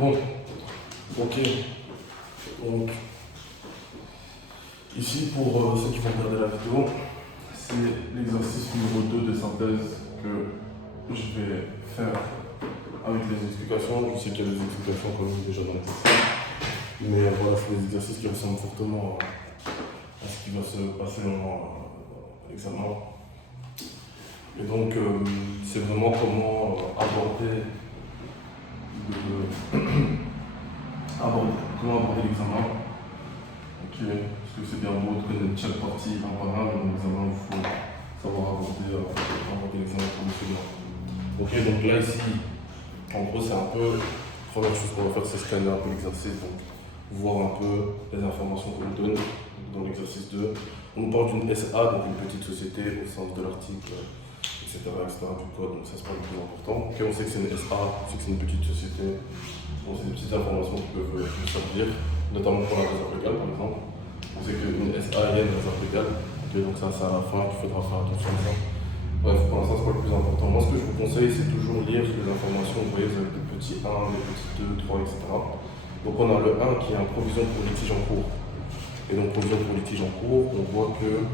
Bon, ok. Donc, ici, pour ceux qui vont regarder la vidéo, c'est l'exercice numéro 2 de synthèse que je vais faire avec les explications. Je sais qu'il y a des explications comme déjà dans le texte. Mais voilà, c'est des exercices qui ressemblent fortement à ce qui va se passer à l'examen. Et donc, c'est vraiment comment aborder l'examen. Ok, parce que c'est bien beau de connaître chaque partie un par un, mais dans l'examen, il faut savoir aborder l'examen professionnel. Ok, donc là, ici, en gros, c'est un peu, la première chose qu'on va faire, c'est scanner un peu l'exercice, donc voir un peu les informations qu'on nous donne dans l'exercice 2. On nous parle d'une SA, donc une petite société au sens de l'article, etc., du code, donc ça c'est pas le plus important. Ok, on sait que c'est une SA, on sait que c'est une petite société. Bon, c'est des petites informations qui peuvent nous servir, notamment pour la réserve légale par exemple. On sait qu'une SA, il y a une réserve légale, okay, donc ça c'est à la fin qu'il faudra faire attention à ça. Bref, pour l'instant c'est pas le plus important. Moi ce que je vous conseille, c'est toujours lire les informations. Vous voyez, vous avez des petits 1, des petits 2, 3, etc. Donc on a le 1 qui est un provision pour litige en cours. Et donc provision pour litige en cours, on voit que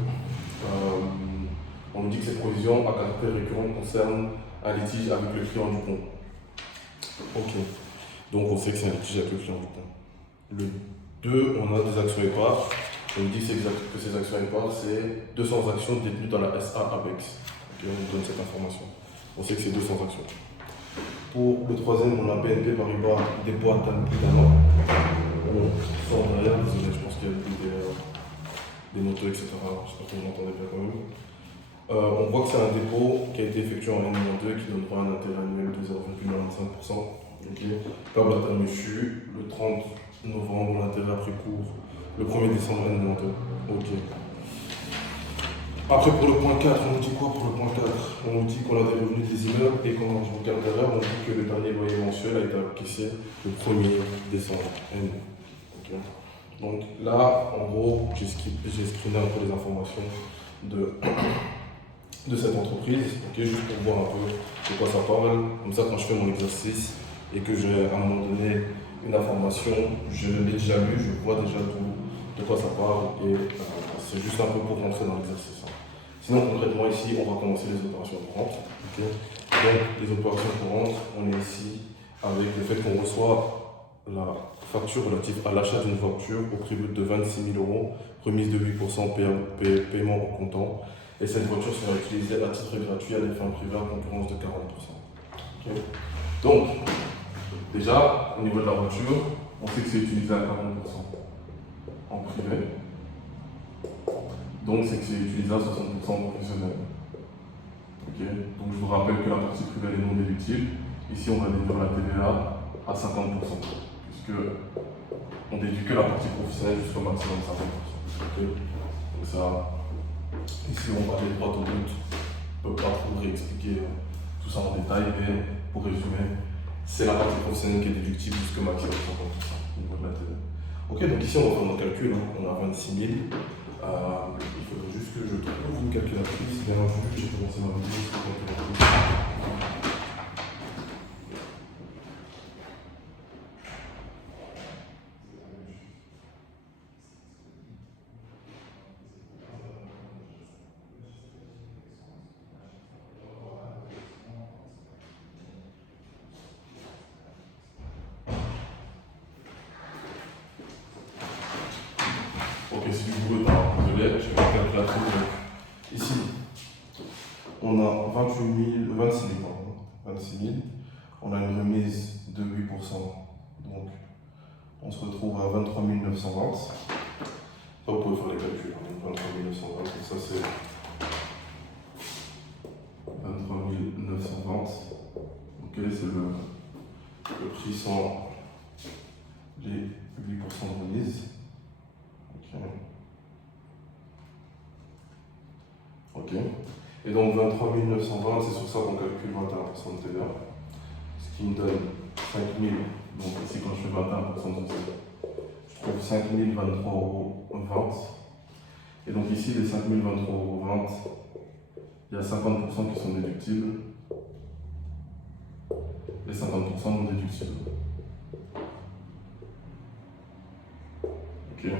on nous dit que cette provision à caractère récurrent concerne un litige avec le client du pont. Ok. Donc on sait que c'est un litige avec le client du pont. Le 2, on a des actions épars. On nous dit que ces actions épars, c'est 200 actions détenues dans la SA ABEX. Okay, on nous donne cette information. On sait que c'est 200 actions. Pour le 3e, on a BNP Paribas dépôt à terme plus d'un an. On sort derrière, désolé, je pense qu'il y a des motos, etc. J'espère que vous m'entendez bien quand même. On voit que c'est un dépôt qui a été effectué en N-2 qui donnera un intérêt annuel de 0,95%. Okay. Table à terme échu, le 30 novembre, l'intérêt après cours, le 1er décembre N-2. Ok. Après, pour le point 4, on nous dit quoi pour le point 4? On nous dit qu'on a des revenus des immeubles et quand je regarde derrière, on dit que le dernier loyer mensuel a été encaissé le 1er décembre N. Okay. Donc là, en gros, j'ai screené un peu les informations de cette entreprise, okay, juste pour voir un peu de quoi ça parle. Comme ça, quand je fais mon exercice et que j'ai à un moment donné une information, je l'ai déjà lu, je vois déjà de quoi ça parle et c'est juste un peu pour rentrer dans l'exercice. Sinon, concrètement, ici, on va commencer les opérations courantes. Okay. Donc, les opérations courantes, on est ici avec le fait qu'on reçoit la facture relative à l'achat d'une voiture au prix brut de 26 000 €, remise de 8%, paiement au comptant. Et cette voiture sera utilisée à titre gratuit à des fins privées à concurrence de 40%. Okay. Donc, déjà, au niveau de la voiture, on sait que c'est utilisé à 40% en privé. Donc, c'est que c'est utilisé à 60% en professionnel. Okay. Donc, je vous rappelle que la partie privée est non déductible. Ici, on va déduire la TVA à 50%, puisque on déduit que la partie professionnelle jusqu'au maximum de 50%. Okay. Donc, ça, ici, on va aller droit au but. Je ne peux pas trop réexpliquer tout ça en détail, mais pour résumer, c'est la partie professionnelle qui est déductible jusqu'au maximum de 50% au niveau de la TVA. Ok, donc ici, on va faire notre calcul. On a 26 000. Il faudrait juste que je trouve une calculatrice. Bien vu que j'ai commencé ma vidéo sur la calculatrice. Ok, c'est du boulot, désolé, je vais faire la calculatrice. Ici, on a 26 000. On a une remise de 8%. Donc, on se retrouve à 23 920. Ça, vous pouvez faire les calculs. 23 920, donc ça c'est 23 920. Ok, c'est le prix sans les 8% de remise. Ok. Et donc 23 920, c'est sur ça qu'on calcule 21% de TVA. Ce qui me donne 5 000. Donc ici, quand je fais 21% de TVA, je trouve 5 023,20 €. Et donc ici, les 5 023,20 €, il y a 50% qui sont déductibles et 50% non déductibles. Ok.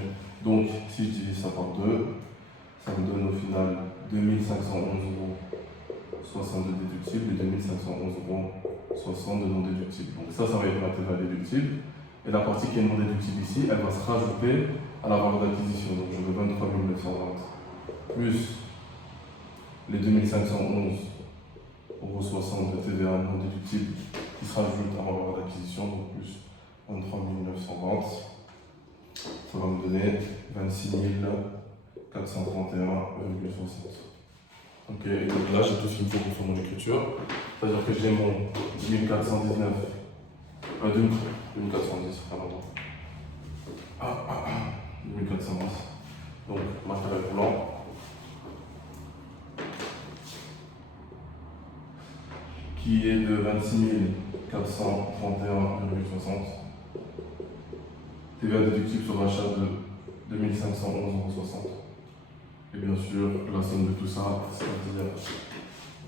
Donc, si je divise ça par 2, ça me donne au final 2511,62 € déductibles et 2511,60 € de non déductibles. Donc ça va être ma TVA déductible. Et la partie qui est non déductible ici, elle va se rajouter à la valeur d'acquisition. Donc je veux 23 920 plus les 2511,60 € de TVA non déductible qui se rajoutent à ma valeur d'acquisition, donc plus 23 920. Ça va me donner 26 431,60. Ok, et donc là j'ai tout ce qu'il me faut pour faire mon écriture. C'est-à-dire que j'ai mon 2419, 2410, pardon. 2410. Donc matériel blanc. Qui est de 26 431,60. TVA déductible sur l'achat de 2511,60 €. Et bien sûr, la somme de tout ça, c'est-à-dire, ça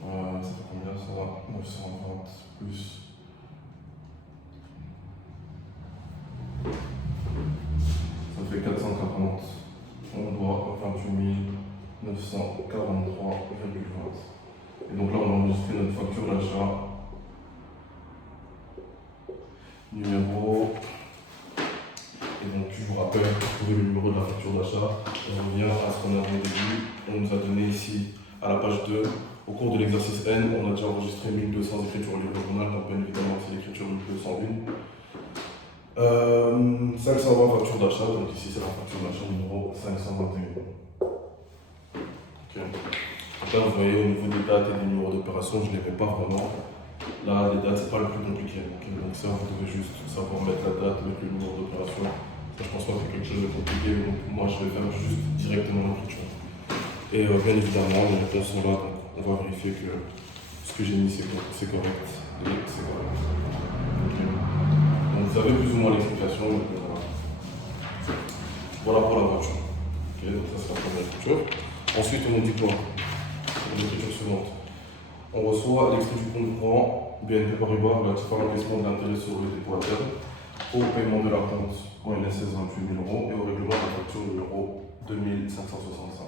fait combien ça? 920 plus. Ça fait 440. On doit 28 943,20. Et donc là, on a enregistré notre facture d'achat. Numéro. Et donc, je vous rappelle, pour trouver le numéro de la facture d'achat, on revient à ce qu'on a vu au début. On nous a donné ici, à la page 2, au cours de l'exercice N, on a déjà enregistré 1200 écritures au livre journal, donc bien évidemment, c'est l'écriture 1201. 520 factures d'achat, donc ici, c'est la facture d'achat numéro 521. Ok. Donc là, vous voyez, au niveau des dates et des numéros d'opération, je ne les mets pas vraiment. Là, les dates, c'est pas le plus compliqué. Okay. Donc ça, vous devez juste savoir mettre la date avec le numéro d'opération. Ça, je pense pas que c'est quelque chose de compliqué, donc moi, je vais faire juste directement l'écriture. Et bien évidemment, les réponses sont là, donc on va vérifier que ce que j'ai mis, c'est correct. Et c'est correct. Okay. Donc vous avez plus ou moins l'explication. Voilà pour la voiture. Okay, donc ça, c'est la première écriture. Ensuite, on nous dit quoi? L'écriture suivante. On reçoit l'extrait du compte courant BNP Paribas relatif à l'encaissement de l'intérêt sur le dépôt à terme, au paiement de la compte ONSS 28 000 € et au règlement de la facture numéro 2565.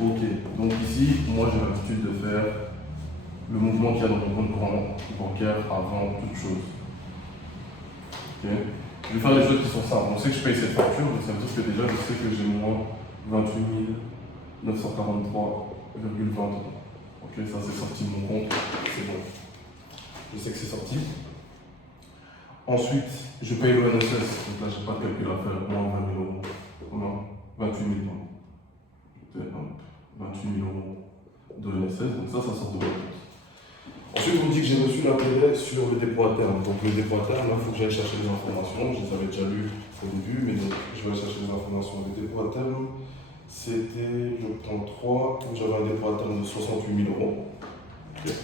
Ok, donc ici, moi j'ai l'habitude de faire le mouvement qu'il y a dans mon compte courant bancaire avant toute chose. Okay. Je vais faire les choses qui sont simples. On sait que je paye cette facture, donc ça veut dire que déjà je sais que j'ai moins 28 943,20 €. Ok, ça c'est sorti de mon compte, c'est bon. Je sais que c'est sorti. Ensuite, je paye le NSS, donc là j'ai pas de calcul à faire, moins 20 000 €. Combien? 28 000 €. 28 000 € de l'NSS, donc ça sort de mon compte. Ensuite, on me dit que j'ai reçu l'intérêt sur le dépôt à terme. Donc le dépôt à terme, là, il faut que j'aille chercher les informations. Je les avais déjà lues au début, mais donc je vais aller chercher les informations. Le dépôt à terme, c'était le point 3, où j'avais un dépôt à terme de 68 000 €. Okay.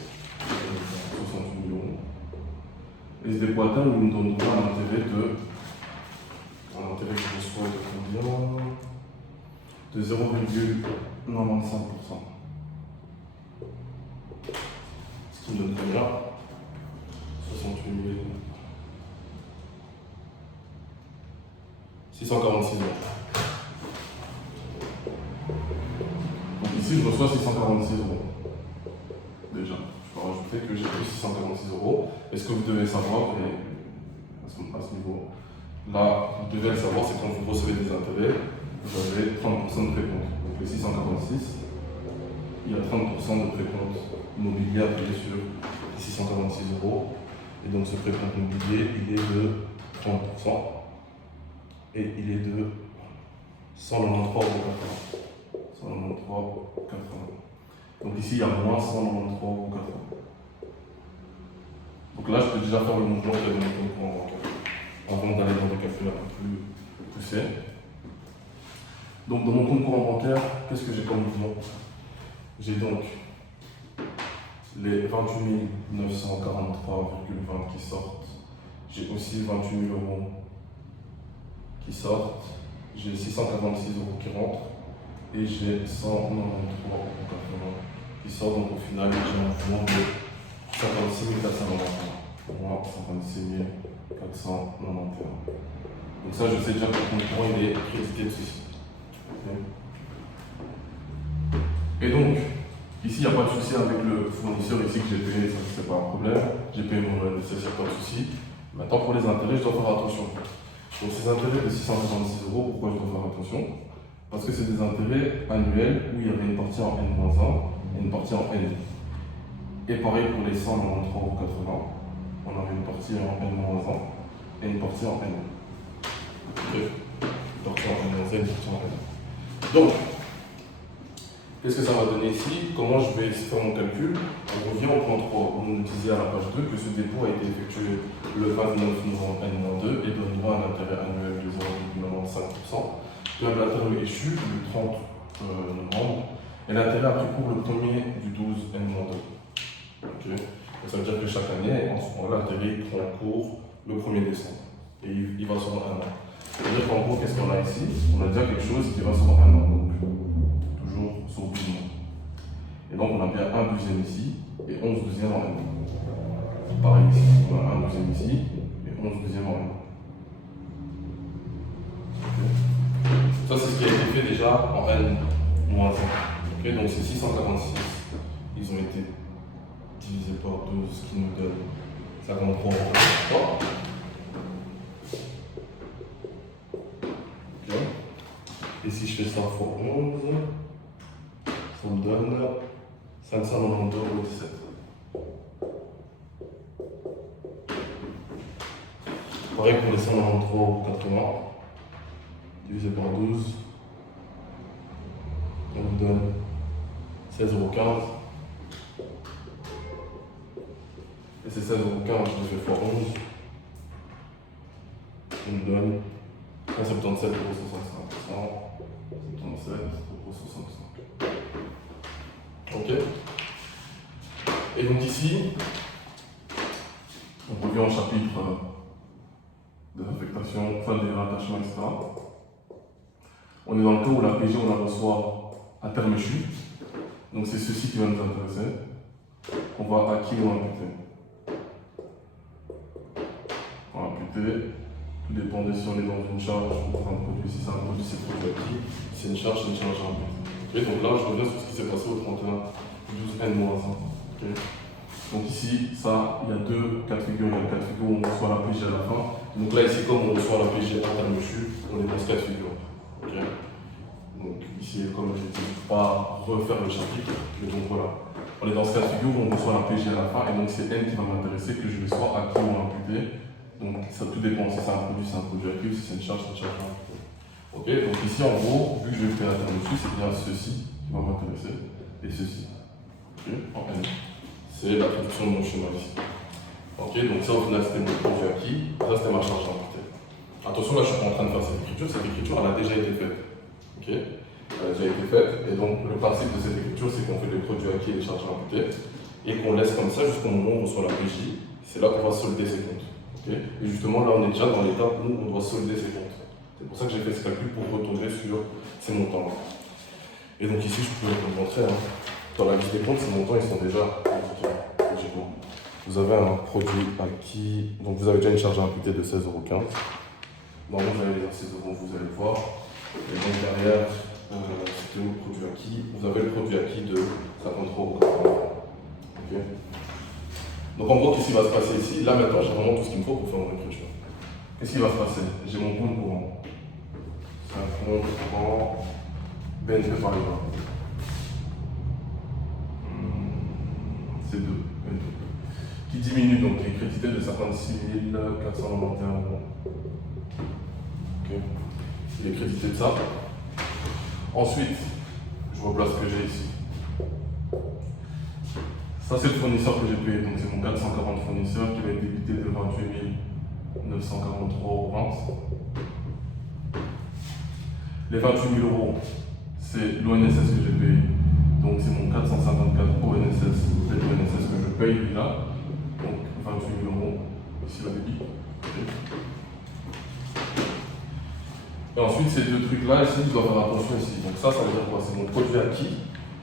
68 000 €. Et ce dépôt à terme, il me donnera un intérêt que je reçois de combien? De 0,95%. Ce qui me donne combien? 68 646 €. Donc ici, je reçois 646 €. Déjà, je peux rajouter que j'ai plus 646 €. Et ce que vous devez savoir, et à ce niveau, là, vous devez le savoir, c'est quand vous recevez des intérêts, vous avez 30% de précompte. Donc les 646, il y a 30% de précompte immobilier à payer sur les 646 €. Et donc ce précompte immobilier, il est de 30%. Et il est de 193,80 €. 193,80 €. Donc ici, il y a moins 193,80 €. Donc là, je peux déjà faire le mouvement de mon compte courant bancaire avant d'aller dans des calculs un peu plus poussés. Donc dans mon compte courant bancaire, qu'est-ce que j'ai comme mouvement? J'ai donc les 28 943,20 € qui sortent. J'ai aussi 28 000 € qui sortent. J'ai 646 € qui rentrent. Et j'ai 193,80 € qui sortent. Donc au final, j'ai un mouvement de 56 491. Moins 56 491. Donc ça, je sais déjà que le compte courant il est crédité de ceci. Et donc, ici, il n'y a pas de souci avec le fournisseur ici que j'ai payé, ça c'est pas un problème. J'ai payé mon loyer nécessaire, pas de souci. Maintenant, pour les intérêts, je dois faire attention. Donc ces intérêts de 656 €, pourquoi je dois faire attention? Parce que c'est des intérêts annuels où il y avait une partie en N-1 et une partie en N. Et pareil pour les 193,80 €, on avait une partie en N-1 et une partie en N. Bref, une partie en N-1 et une partie en N. Donc, qu'est-ce que ça va donner ici? Comment je vais faire mon calcul? On revient au point 3. On nous disait à la page 2 que ce dépôt a été effectué le 29 novembre N-2 et donnera un intérêt annuel de 0,95%. Puis un intérêt échu le 30 novembre et l'intérêt a pris cours le 1er du 12 N-2. Okay. Ça veut dire que chaque année, en ce moment-là, l'intérêt prend cours le 1er décembre et il va sur un an. C'est-à-dire qu'en gros, qu'est-ce qu'on a ici? On a déjà quelque chose qui va sur un an. Donc, toujours sur 12 mois. Et donc on a bien un douzième ici et 11 douzièmes en N. Pareil ici, on a un douzième ici et 11 douzièmes en N. Okay. Ça c'est ce qui a été fait déjà en N-1. Okay. Donc ces 646, ils ont été divisés par 12, ce qui nous donne 53,3. Okay. Et si je fais ça fois 11, ça me donne 592,17 €. Pareil pour les 193,80, divisé par 12, on me donne 16,15 €. Et ces 16,15 €, je les fais fois 11, on me donne 177,65 €. 177,65 €. Ok. Et donc ici, on revient au chapitre de l'affectation, enfin des rattachements, etc. On est dans le cas où la PG, on la reçoit à terme échu. Donc c'est ceci qui va nous intéresser. On va acquis ou imputer. On va imputer. Tout dépend de si on est dans une charge ou dans un produit. Si c'est un produit, c'est produit acquis. Si c'est une charge à imputer. Okay, donc là, je reviens sur ce qui s'est passé au 31 12 N-1. Okay. Donc ici, ça, il y a deux cas de figure. Il y a le cas de figure où on reçoit la PG à la fin. Donc là, ici, comme on reçoit la PG à terme échu, on est dans ce cas de figure. Okay. Donc ici, comme je dis, pas refaire le chapitre. Mais donc voilà, on est dans ce cas de figure où on reçoit la PG à la fin. Et donc c'est N qui va m'intéresser, que je vais soit acquis ou imputer. Donc ça tout dépend. Si c'est un produit acquis, si c'est une charge imputée. Ok, donc ici en gros, vu que je vais faire la terme dessus, c'est bien ceci qui va m'intéresser et ceci. Ok, en N. C'est la traduction de mon schéma ici. Ok, donc ça au final c'était mon produit acquis, ça c'était ma charge imputée. Attention, là je suis pas en train de faire cette écriture elle a déjà été faite. Ok, elle a déjà été faite, et donc le principe de cette écriture c'est qu'on fait les produits acquis et les charges imputées et qu'on laisse comme ça jusqu'au moment où on reçoit la PJ. C'est là qu'on va solder ses comptes. Okay, et justement là on est déjà dans l'étape où on doit solder ses comptes. C'est pour ça que j'ai fait ce calcul pour retourner sur ces montants-là. Et donc ici, je peux vous montrer, hein, dans la liste des comptes, ces montants, ils sont déjà logiquement. Vous avez un produit acquis, donc vous avez déjà une charge à imputer de 16,15 €. Normalement, j'avais les 6 €, vous allez le voir. Et donc derrière, c'était le produit acquis. Vous avez le produit acquis de 53,80 €. Okay. Donc en gros, qu'est-ce qui va se passer ici? Là maintenant, j'ai vraiment tout ce qu'il me faut pour faire mon écriture. Qu'est-ce qui va se passer? J'ai mon compte courant. C'est un compte courant BNP Paribas. C'est 2. Qui diminue donc, qui est crédité de 56 491 €. Ok. Il est crédité de ça. Ensuite, je replace ce que j'ai ici. Ça, c'est le fournisseur que j'ai payé. Donc, c'est mon 440 fournisseur qui va être débité de 28 943,20 €. Les 28 000 €, c'est l'ONSS que j'ai payé. Donc, c'est mon 454 ONSS, c'est l'ONSS que je paye là. Donc, 28 000 €. Ici, la débit. Okay. Et ensuite, ces deux trucs-là, ici, je dois faire attention ici. Donc, ça veut dire quoi? C'est mon produit acquis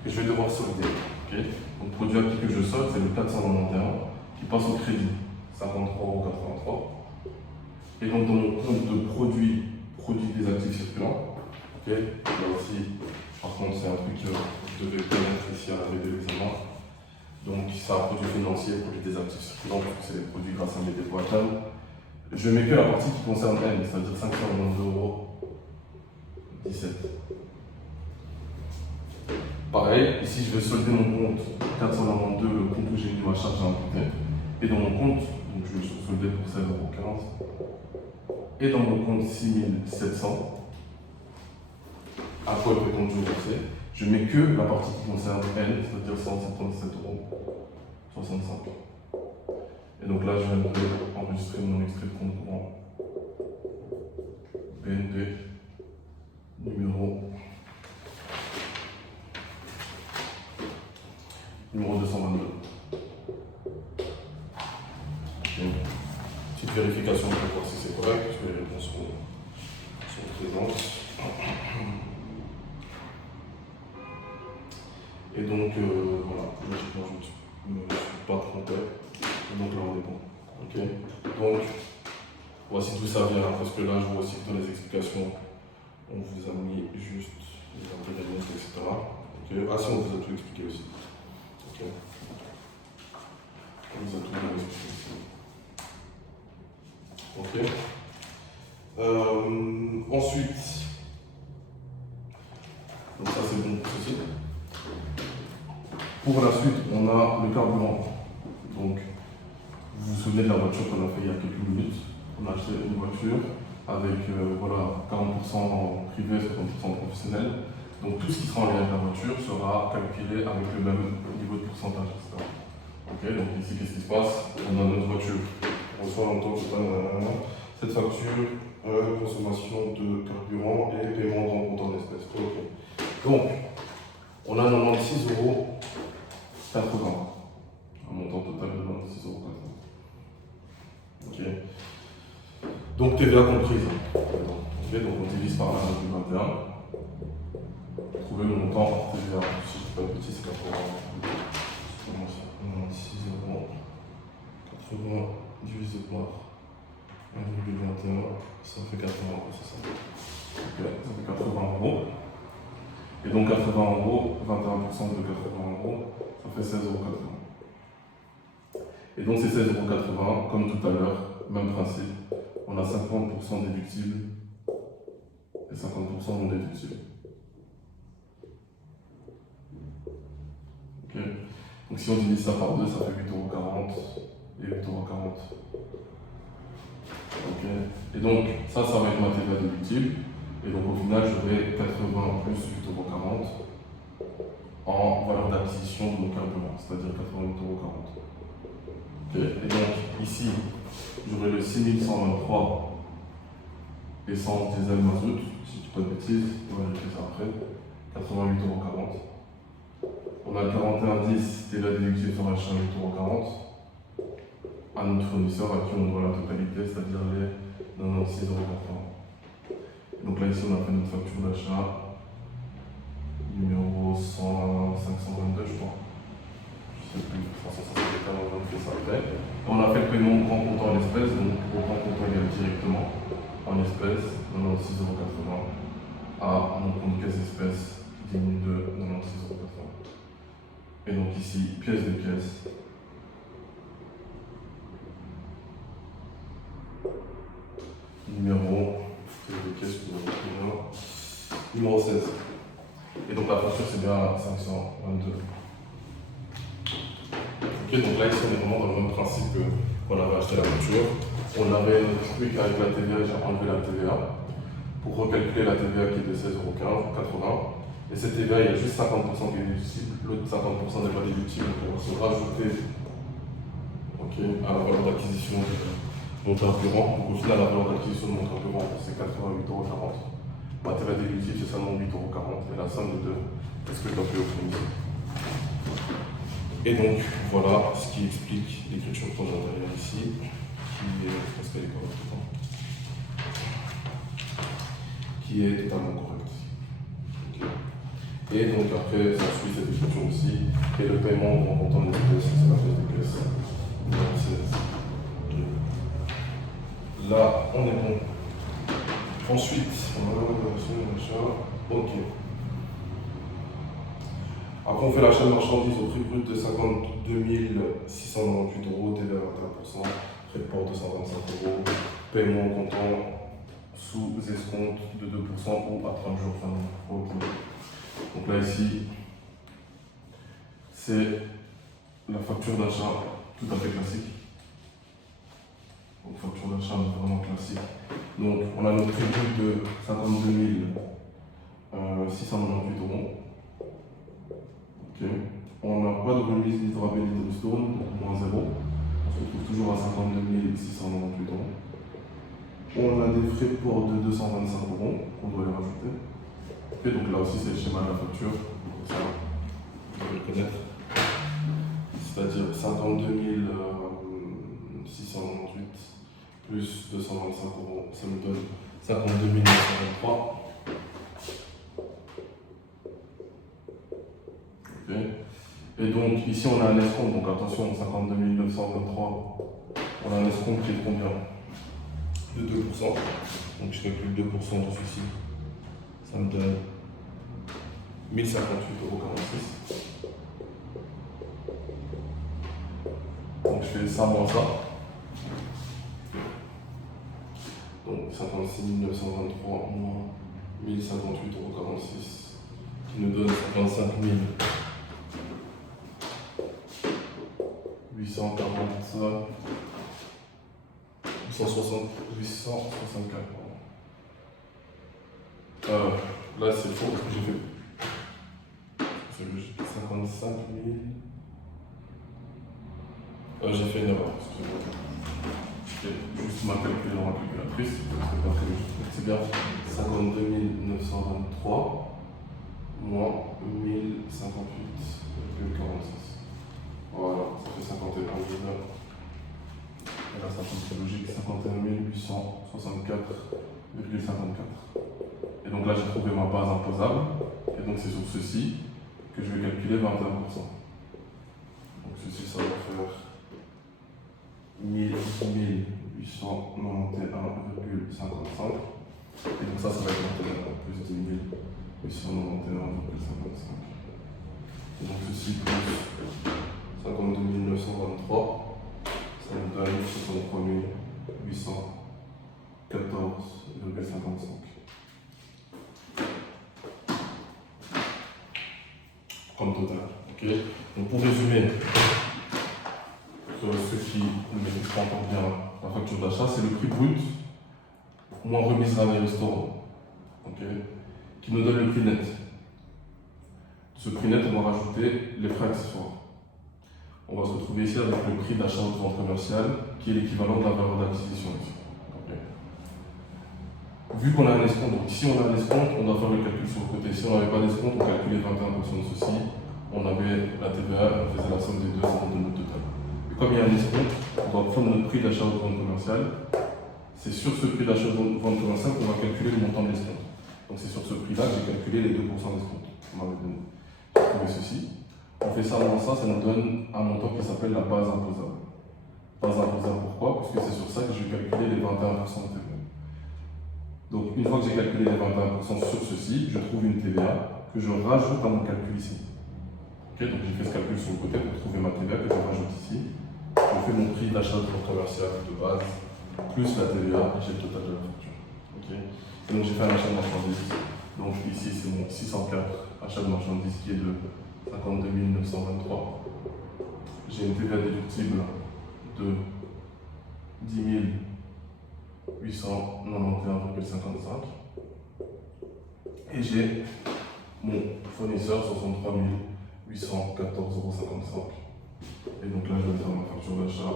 que je vais devoir solder. Okay. Donc, produit acquis que je solde, c'est le 491 qui passe au crédit. 53,83 €. Et donc dans mon compte de produit des actifs circulants, ok, là aussi, par contre, c'est un truc que je devais connaître ici à la veille de l'examen. Donc c'est un produit financier, produit des actifs circulants, parce que c'est des produits grâce à mes dépôts à terme. Je mets que la partie qui concerne N, c'est-à-dire 592,17 €. Pareil, ici je vais solder mon compte 492, le compte où j'ai mis ma charge à imputer. Et dans mon compte, donc je vais solder pour 16,15 €. Et dans mon compte 6700, à quoi le compte versé, je mets que la partie qui concerne N, c'est-à-dire 177,65 €. Et donc là, je viens d'enregistrer mon extrait de compte courant BNP numéro 222. Okay. Petite vérification pour voir si c'est correct, parce que les réponses sont présentes. Et donc, voilà, logiquement, je ne me suis pas trompé. Et donc là, on est bon. Ok. Donc, voici d'où ça vient, parce que là, je vois aussi que dans les explications, on vous a mis juste les intérêts, etc. Okay. Ah, si, on vous a tout expliqué aussi. Ok. On vous a tout expliqué aussi. Ok. Ensuite, donc ça c'est bon pour ceci. Pour la suite, on a le carburant. Donc, vous vous souvenez de la voiture qu'on a fait il y a quelques minutes. On a acheté une voiture avec voilà, 40% privé, 60% professionnel. Donc tout ce qui sera en lien avec la voiture sera calculé avec le même niveau de pourcentage, etc. Ok, donc ici, qu'est-ce qui se passe? On a notre voiture. On reçoit en tant que cette facture, consommation de carburant et paiement en compte en espèces. Ok. Donc, on a 96,80 €. Un montant total de 96,80 €. Ok. Donc TVA comprise. Ok, donc on divise par la 21. Trouver le montant hors TVA. Si je ne dis pas de bêtises, c'est 80. 96 €. 80 divisé par 1,21, ça fait 80 €, c'est ça. Ok, ça fait 80 €. Et donc 80 €, 21% de 80 €, ça fait 16,80 €. Et donc ces 16,80 €, comme tout à l'heure, même principe, on a 50% déductible et 50% non déductible. Ok. Donc si on divise ça par 2, ça fait 8,40 € et 8,40 €. Ok. Et donc ça va être ma TVA déductible. Et donc au final, j'aurai 80 plus 8,40 € en valeur d'acquisition de mon carburant, c'est-à-dire 88,40 €. Okay. Et donc ici, j'aurai le 6123 essence diesel mazout, si je ne dis pas de bêtises, on va vérifier ça après, 88,40 €. On a le 4110, TVA déductible sur achat 8,40 € à notre fournisseur à qui on doit la totalité, c'est-à-dire les 96,80 €. Donc là, ici, on a fait notre facture d'achat numéro 522, je crois. Je ne sais plus, 364, on a fait ça après. On a fait le paiement au grand comptant en espèces, donc au grand comptant, il y a directement en espèces, 96,80 € à mon compte caisse espèces qui diminue de 96,80 €. Et donc ici, pièce de caisse. Numéro numéro 16. Et donc la facture c'est bien 522. Ok, donc là ici on est vraiment dans le même principe qu'on avait acheté la voiture. On avait notre truc avec la TVA, j'ai enlevé la TVA pour recalculer la TVA qui est de 16,80 €. Et cette TVA, il y a juste 50% qui est déductible, l'autre 50% n'est pas déductible, donc on va se rajouter à la valeur d'acquisition de mon carburant. Donc au final, la valeur d'acquisition de mon carburant, c'est 88,40 €. Ma TVA déductible, c'est seulement 8,40 € et la somme de deux, est-ce que je dois payer au fournisseur? Et donc, voilà ce qui explique l'écriture de l'intérieur ici, qui est, je pense qu'elle est correcte, qui est totalement correcte. Okay. Et donc après, ça suit cette écriture aussi, et le paiement en comptant les espèces, c'est la pièce de caisse. là, on est bon. Ensuite, on va l'achat. Ok. Après, on fait l'achat de marchandises au prix brut de 52 698 €, TVA 21%, frais de port 225 €, paiement en comptant sous escompte de 2% ou à 30 jours. Enfin, ok. Donc là, ici, c'est la facture d'achat tout à fait classique. Donc, facture d'achat vraiment classique. Donc, on a notre prix brut de 52 698 €. Ok. On n'a pas de remise ni de rabais ni de ristourne, donc moins 0. On se retrouve toujours à 52 698 €. On a des frais de port de 225 € qu'on doit les rajouter. Ok, donc là aussi, c'est le schéma de la facture. Donc ça, vous devez le connaître. C'est-à-dire 52 698 plus 225 €, ça me donne 52 923. Okay. Et donc ici on a un escompte, donc attention, 52 923, on a un escompte qui est de combien? De 2%. Donc je calcule 2% de ceci, ça me donne 1058,46 €. Donc je fais ça moins ça. Donc 56 923 moins 1058,46 € qui nous donne 55 840, 864. Là c'est faux parce que j'ai fait 55 000. J'ai fait une erreur, excusez-moi. Je vais juste ma calculer dans la calculatrice, c'est pas très logique. C'est bien 52 923 moins 1058,46. Voilà, ça fait 51 000. Et là, ça semble très logique, 51 864,54. Et donc là, j'ai trouvé ma base imposable. Et donc, c'est sur ceci que je vais calculer 21%. Donc, ceci, ça va faire 891,55. Et donc, ça va être 21 plus 891,55. Et donc, ceci plus 52 923, ça nous donne 63 814,55. Comme total. Okay. Donc pour résumer, ceux qui ne maîtrisent pas encore bien la facture d'achat, c'est le prix brut moins remise rabais restaurant, qui nous donne le prix net. Ce prix net, on va rajouter les frais accessoires. On va se retrouver ici avec le prix d'achat de vente commerciale, qui est l'équivalent de la valeur d'acquisition. Vu qu'on a un escompte, donc ici on a un escompte, on doit faire le calcul sur le côté. Si on n'avait pas d'escompte, on calculait 21% de ceci, on avait la TVA, on faisait la somme des deux avant de notre total. Et comme il y a un escompte, on doit prendre notre prix d'achat de vente commerciale. C'est sur ce prix d'achat de vente commerciale qu'on va calculer le montant de l'escompte. Donc c'est sur ce prix-là que j'ai calculé les 2% d'escompte. On m'avait donné. J'ai trouvé ceci. On fait ça moins ça nous donne un montant qui s'appelle la base imposable. Base imposable pourquoi? Parce que c'est sur ça que je vais calculer les 21% de TVA. Donc une fois que j'ai calculé les 21% sur ceci, je trouve une TVA que je rajoute à mon calcul ici. Okay, donc j'ai fait ce calcul sur le côté pour trouver ma TVA que je rajoute ici. Je fais mon prix d'achat de vente commerciale de base, plus la TVA, et j'ai le total de la facture. Okay. Et donc j'ai fait un achat de marchandises. Donc ici c'est mon 604 achat de marchandises qui est de 52 923. J'ai une TVA déductible de 10 891,55. Et j'ai mon fournisseur 63 814,55 €. Et donc là, je vais faire ma facture d'achat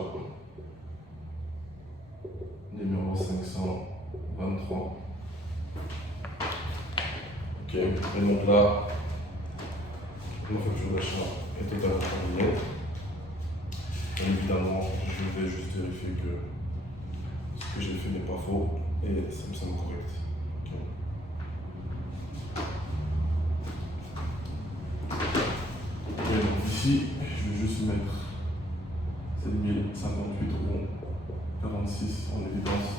numéro 523. Ok, et donc là, ma facture d'achat est totalement terminée. Et évidemment, je vais juste vérifier que ce que j'ai fait n'est pas faux et ça me semble correct. Okay. Et donc ici, je vais juste mettre 7 058,46 € en évidence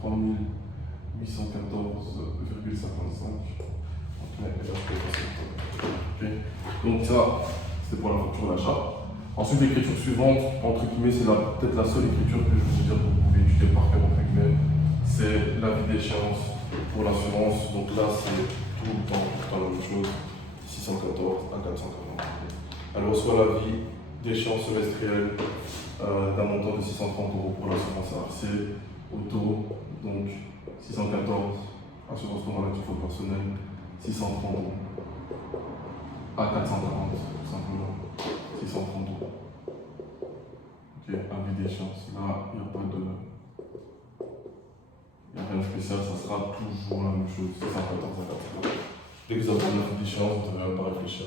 63 814,55. Ok, et là, je peux passer. Ok. Donc ça, c'est pour la facture d'achat. Ensuite, l'écriture suivante, entre guillemets, c'est peut-être la seule écriture que je vais vous dire que vous pouvez étudier par cœur, entre guillemets. C'est l'avis d'échéance pour l'assurance. Donc là, c'est tout le temps la même chose. 614 à 440. Elle reçoit l'avis d'échéance semestrielle d'un montant de 630 € pour l'assurance ARC auto, donc 614 assurance non relative au personnel, 630 € à 440 tout simplement, 630 €. Ok, avis d'échéance. Là, il n'y a pas de. Il n'y a rien de spécial, ça sera toujours la même chose, 614 à 440. Dès que vous avez un avis d'échéance, vous ne devez même pas réfléchir.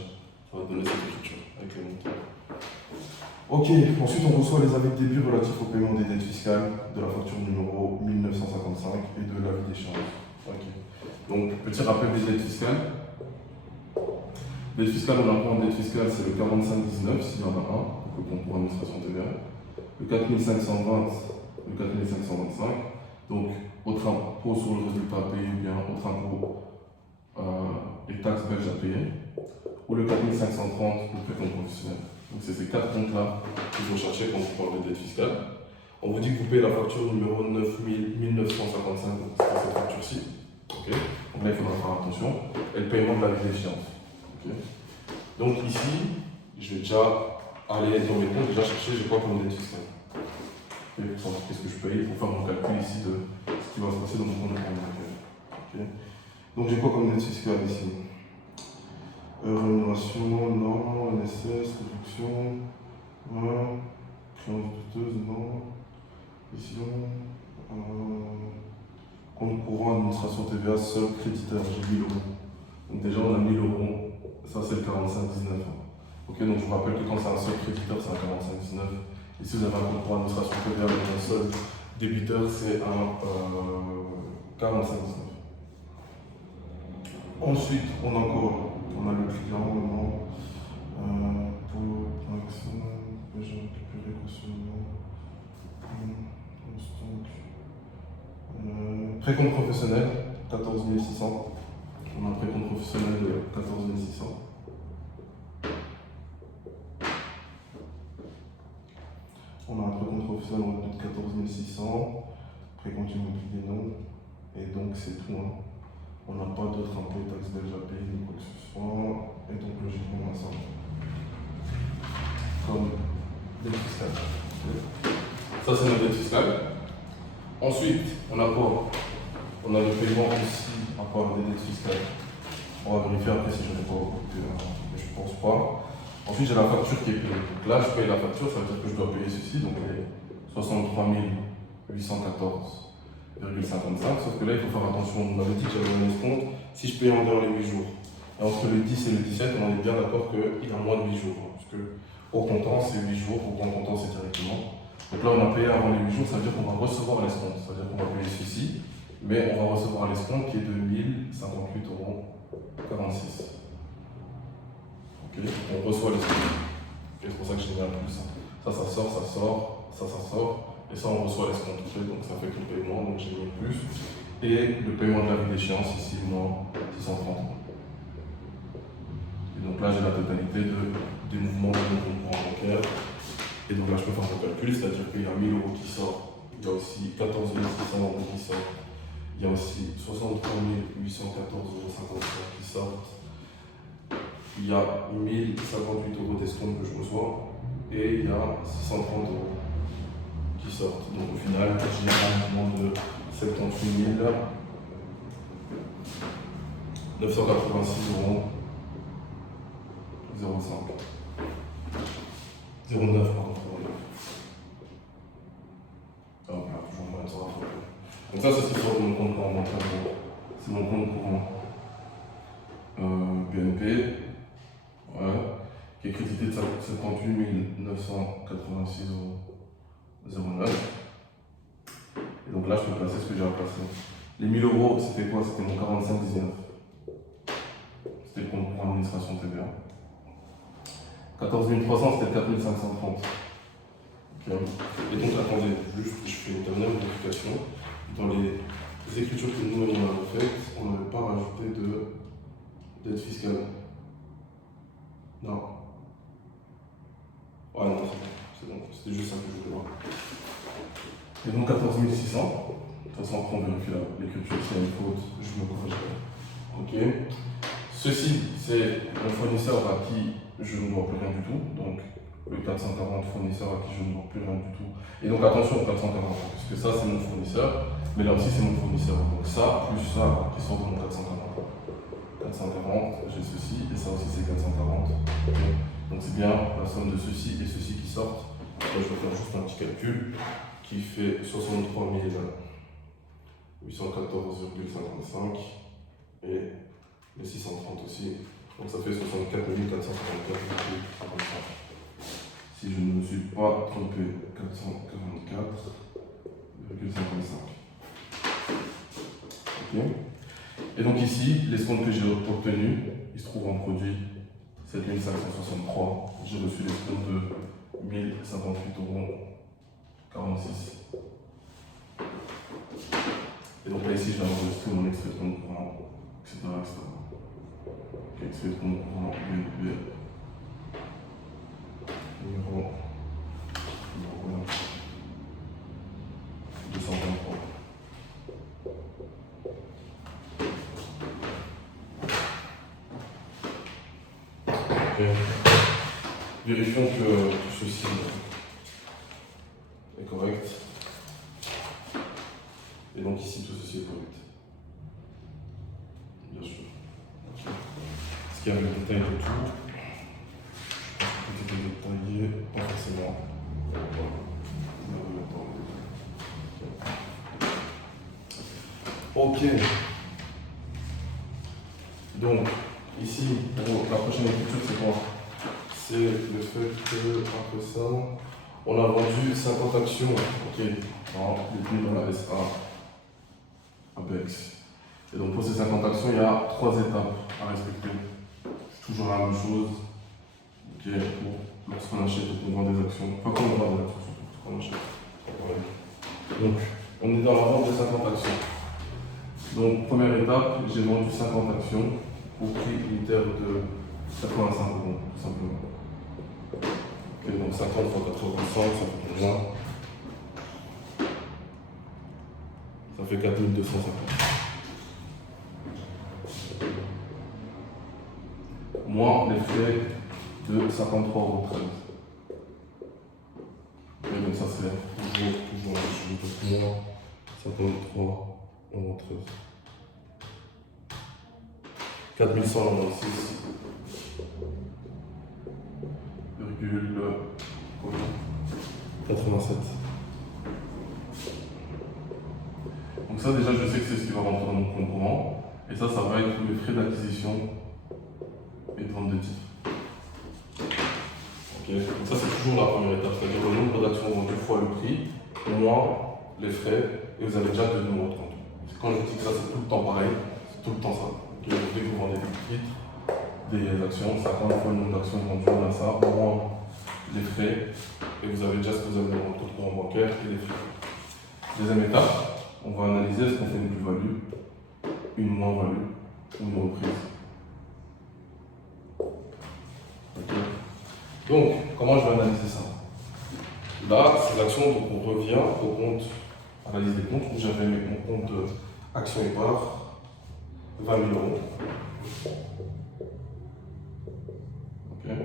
Ça va donner cette écriture avec les montants. Ok, ensuite on reçoit les avis de début relatifs au paiement des dettes fiscales, de la facture numéro 1955 et de l'avis d'échéance. Ok. Donc, petit rappel des dettes fiscales. Dette fiscale, on a quoi en dette fiscale? C'est le 4519, s'il y en a un, donc le concours administration TVA. Le 4520, le 4525, donc autre impôt sur le résultat payé ou bien autre impôt et taxes belges à payer. Ou le 4530, le précompte professionnel. Donc c'est ces 4 comptes-là qu'il faut chercher quand on parle de dette fiscale. On vous dit que vous payez la facture numéro 1955, donc c'est cette facture-ci. Okay. Donc là, il faudra faire attention. Et le paiement de l'avis d'échéance. Okay. Donc ici, je vais déjà aller dans mes comptes, déjà chercher j'ai quoi comme dette fiscale. Okay. Pour savoir qu'est-ce que je paye, pour faire mon calcul ici de ce qui va se passer dans mon compte bancaire. Okay. Donc j'ai quoi comme dette fiscale ici? Rémunération, non, NSS, réduction, créance douteuse, non, vision, compte courant, administration TVA, seul créditeur, j'ai 1000 €. Donc déjà on a 1000 €, ça c'est le 4519. Ok, donc je vous rappelle que quand c'est un seul créditeur, c'est un 4519. Et si vous avez un compte courant administration TVA avec un seul débiteur, c'est un 4519. Ensuite, on a encore. On a le client, le nom, pour action, j'ai récupéré cautionnement, précompte professionnel, 14 600. On a un précompte professionnel de 14 600. On a un précompte professionnel de 14 600, précompte immobilier non, et donc c'est tout. Hein. On n'a pas d'autres impôts et taxes belges à payer ni quoi que ce soit, et donc logiquement on a ça. Comme dette fiscale. Ça c'est notre dette fiscale. Ensuite, on a quoi? On a le paiement ici, à part des dettes fiscales. On va vérifier après si je n'ai pas coupé, mais je ne pense pas. Ensuite, j'ai la facture qui est payée. Donc là, je paye la facture, ça veut dire que je dois payer ceci, donc les 63 814,55. Sauf que là, il faut faire attention. On m'avait dit que j'avais un escompte si je paye en dehors les 8 jours. Et entre le 10 et le 17, on est bien d'accord qu'il y a moins de 8 jours. Parce que au comptant, c'est 8 jours, au grand comptant, c'est directement. Donc là, on a payé avant les 8 jours, ça veut dire qu'on va recevoir l'escompte. Ça veut dire qu'on va payer ceci, mais on va recevoir l'escompte qui est de 1058,46 €. Ok, on reçoit l'escompte. Et c'est pour ça que j'ai mis un plus. Ça sort, ça sort, ça sort. Et ça, on reçoit l'escompte. Donc ça fait que le paiement, donc j'ai mis plus. Et le paiement de l'avis d'échéance, ici, moins 630 €. Et donc là, j'ai la totalité des mouvements de mon compte courant bancaire. Et donc là, je peux faire mon calcul, c'est-à-dire qu'il y a 1000 € qui sortent, il y a aussi 14 600 € qui sortent, il y a aussi 63 814,55 € qui sortent, il y a 1058 € d'escompte que je reçois, et il y a 630 € qui sortent. Donc au final, j'ai un mouvement de 78 986,05 €. 09, pardon. Ah, voilà, toujours moyen de se rattraper. Donc ça, c'est ce qui sort de mon compte courant bancaire. C'est mon compte courant BNP, ouais, qui est crédité de 78 986,09 €. Et donc là, je peux placer ce que j'ai à placer. Les 1000 €, c'était quoi? C'était mon 4519. C'était le compte courant administration TVA. 14 300, c'était 4 530. Okay. Et donc, attendez, juste, je fais une dernière vérification. dans les écritures que nous on avait faites, on n'avait pas rajouté d'aide fiscale. Non. Ouais, non, c'est bon. C'était juste ça que je voulais voir. Et donc 14 600. De toute façon, après on vérifie l'écriture, s'il y a une faute, je me corrigerai. Ok. Ceci, c'est un fournisseur à qui je ne dois plus rien du tout. Donc le 440 fournisseur à qui je ne dois plus rien du tout. Et donc attention au 440, parce que ça c'est mon fournisseur, mais là aussi c'est mon fournisseur. Donc ça, plus ça qui sort de mon 440. 440, j'ai ceci, et ça aussi c'est 440. Okay. Donc c'est bien la somme de ceci et ceci qui sortent. Là je vais faire juste un petit calcul qui fait 63 814,55 et les 630 aussi. Donc ça fait 64 444,55. Si je ne me suis pas trompé, 444,55. Ok. Et donc ici, l'escompte que j'ai obtenu, il se trouve en produit 7563. J'ai reçu l'escompte de 1058,46 €. Et donc là ici, je vais enregistrer mon extrait de compte courant, etc. Okay, extrait de compte courant BNP. Numéro 223. Okay. Vérifions que tout ceci est correct. Et donc ici, tout ceci est correct. Bien sûr. Okay. Est-ce qu'il y a le détail de tout? Tout était détaillé, pas forcément. Ok. Donc, ici, la prochaine écriture, c'est quoi? C'est le fait que, après ça, on a vendu 50 actions, ok, détenues dans la SA Apex. Et donc, pour ces 50 actions, il y a 3 étapes à respecter. Toujours la même chose, ok, lorsqu'on achète ou qu'on vend des actions, pas quand on vend des actions, surtout lorsqu'on achète. Ouais. Donc, on est dans la vente de 50 actions. Donc, première étape, j'ai vendu 50 actions au prix unitaire de 85 €, tout simplement. Okay, donc 50 fois 85, ça fait combien? Ça fait 4250. Moins les frais de 53,13 €. Okay, donc ça c'est toujours un chiffre de moins 53,13 €. 4196,87. Donc ça déjà je sais que c'est ce qui va rentrer dans mon compte courant. Et ça va être les frais d'acquisition et de vente de titres. Okay. Donc ça c'est toujours la première étape, c'est-à-dire le nombre d'actions vendues fois le prix, moins les frais, et vous avez déjà deux numéros de compte. Quand je dis que ça c'est tout le temps pareil, c'est tout le temps ça. Okay. Dès que vous vendez des titres, des actions, 50 fois le nombre d'actions vendues, on a ça, moins les frais, et vous avez déjà ce que vous avez dans votre compte courant bancaire et les frais. Deuxième étape, on va analyser ce qu'on fait une plus-value, une moins-value ou une reprise. Okay. Donc, comment je vais analyser ça? Là, c'est l'action, donc on revient au compte, à la liste des comptes, où j'avais mon compte action et part, 20 000 €. Okay.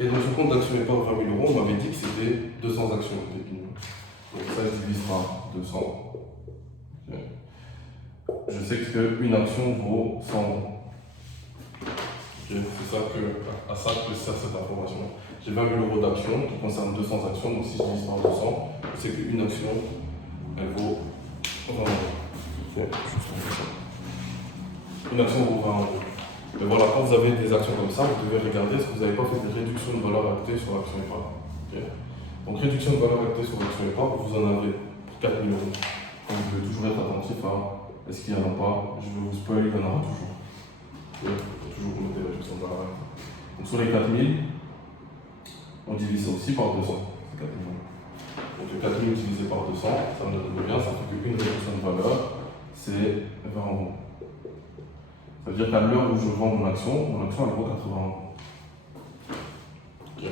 Et dans ce compte d'action et part 20 000 €, on m'avait dit que c'était 200 actions détenues. Donc ça, je divise par 200. Okay. Je sais qu'une action vaut 100 €. Okay. C'est ça à ça que sert cette information. J'ai 20 000 € d'actions qui concernent 200 actions, donc si je divise par 200, je sais qu'une action, elle vaut 20 €. Okay. Une action vaut 20 €. Mais voilà, quand vous avez des actions comme ça, vous devez regarder est-ce que vous n'avez pas fait de réduction de valeur ajoutée sur l'action épargne. Okay. Donc réduction de valeur ajoutée sur l'action épargne, vous en avez pour 4 000 €. Donc vous devez toujours être attentif à est-ce qu'il n'y en a pas. Je vais vous spoiler, il y en aura toujours. Okay. Toujours mettre des réductions de valeur ajoutée. Donc sur les 4 000, on divise ça aussi par 200. C'est 4 000 €. Donc 4000 divisé par 200, ça me donne combien? Ça fait qu'une réduction de valeur, c'est 20 euros. Ça veut dire qu'à l'heure où je vends mon action elle vaut 80 euros. Ok.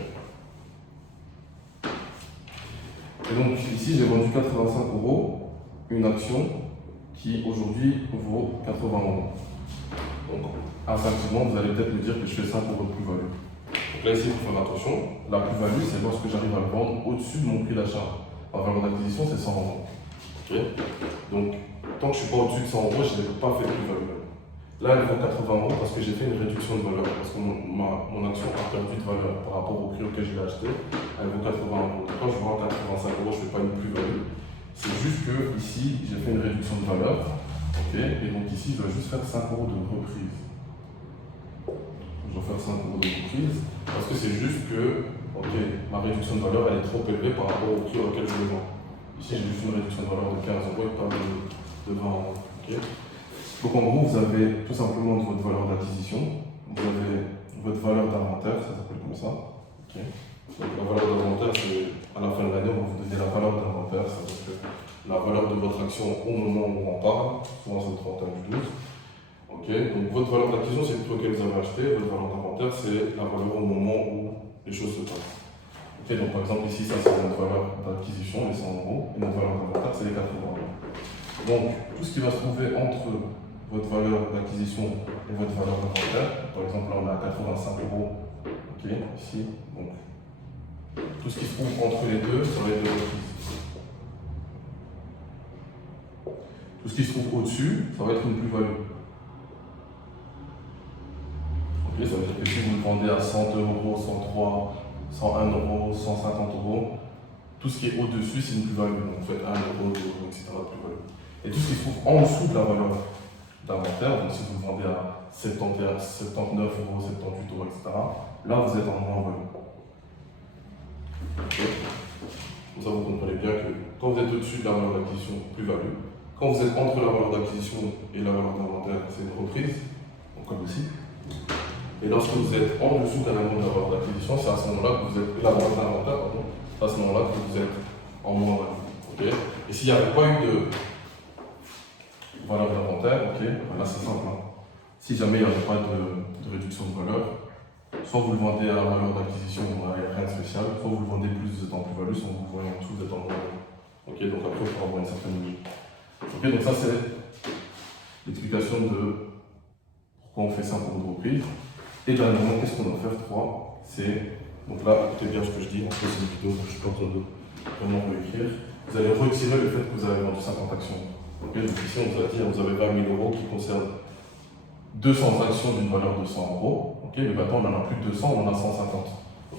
Et donc ici, j'ai vendu 85 euros une action qui aujourd'hui vaut 80 euros. Donc instinctivement, vous allez peut-être me dire que je fais 5 euros de plus-value. Donc là, ici, il faut faire attention. La plus-value, c'est lorsque j'arrive à le vendre au-dessus de mon prix d'achat. Ma valeur d'acquisition, c'est 100 euros. Okay. Donc, tant que je ne suis pas au-dessus de 100 euros, je n'ai pas fait de plus-value. Là, elle vaut 80 euros parce que j'ai fait une réduction de valeur. Parce que mon action a perdu de valeur par rapport au prix auquel je l'ai acheté. Elle vaut 80 euros. Quand je vends à 85 euros, je ne fais pas une plus-value. C'est juste que ici, j'ai fait une réduction de valeur. Okay. Et donc ici, je dois juste faire 5 euros de reprise. Je dois faire 5 euros de reprise parce que c'est juste que ma réduction de valeur elle est trop élevée par rapport au prix auquel je le vends. Ici, j'ai juste une réduction de valeur de 15 euros et pas de 20 euros. Okay. Donc en gros, vous avez tout simplement votre valeur d'acquisition, vous avez votre valeur d'inventaire, ça s'appelle comme ça. Okay. Donc la valeur d'inventaire, c'est à la fin de l'année, on va vous donner la valeur d'inventaire, c'est-à-dire la valeur de votre action au moment où on en parle, souvent c'est le 31 du 12. Okay. Donc votre valeur d'acquisition, c'est le prix auquel vous avez acheté, votre valeur d'inventaire, c'est la valeur au moment où les choses se passent. Okay. Donc par exemple ici, ça c'est notre valeur d'acquisition, les 100 euros, et notre valeur d'inventaire, c'est les 80 euros. Donc tout ce qui va se trouver entre votre valeur d'acquisition et votre valeur d'inventaire, par exemple là on est à 85 euros, ici, donc tout ce qui se trouve entre les deux, ça va être de reprise. Tout ce qui se trouve au-dessus, ça va être une plus-value. Ça veut dire que si vous le vendez à 100 euros, 103, 101 euros, 150 euros, tout ce qui est au-dessus, c'est une plus-value. Donc vous faites 1 euro, 2 euros, etc. de plus-value. Et tout ce qui se trouve en dessous de la valeur d'inventaire, donc si vous le vendez à 79 euros, 78 euros, etc., là vous êtes en moins-value. Okay. Comme ça, vous comprenez bien que quand vous êtes au-dessus de la valeur d'acquisition, plus-value. Quand vous êtes entre la valeur d'acquisition et la valeur d'inventaire, c'est une reprise, donc comme ici. Et lorsque vous êtes en dessous carrément de la valeur d'acquisition, c'est à ce moment-là que vous êtes, la valeur d'inventaire, pardon, c'est à ce moment-là que vous êtes en moins-value. Okay. Et s'il n'y avait pas eu de valeur d'inventaire, là c'est simple. Si jamais il n'y avait pas de réduction de valeur, soit vous le vendez à la valeur d'acquisition, il n'y a rien de spécial, soit vous le vendez plus, vous êtes en plus-value, soit vous le vendez en dessous, vous êtes en moins-value. Donc après, il faut avoir une certaine logique. Donc ça c'est l'explication de pourquoi on fait ça pour une reprise. Et dernièrement, qu'est-ce qu'on doit faire 3? C'est, donc là, écoutez bien ce que je dis, en fait c'est une vidéo, donc je suis pas en train de vraiment l'écrire. Vous allez retirer le fait que vous avez vendu 50 actions. Donc ici, on vous a dit, vous avez 20 000 euros qui concernent 200 actions d'une valeur de 100 euros. Mais maintenant, on en a plus de 200, on en a 150.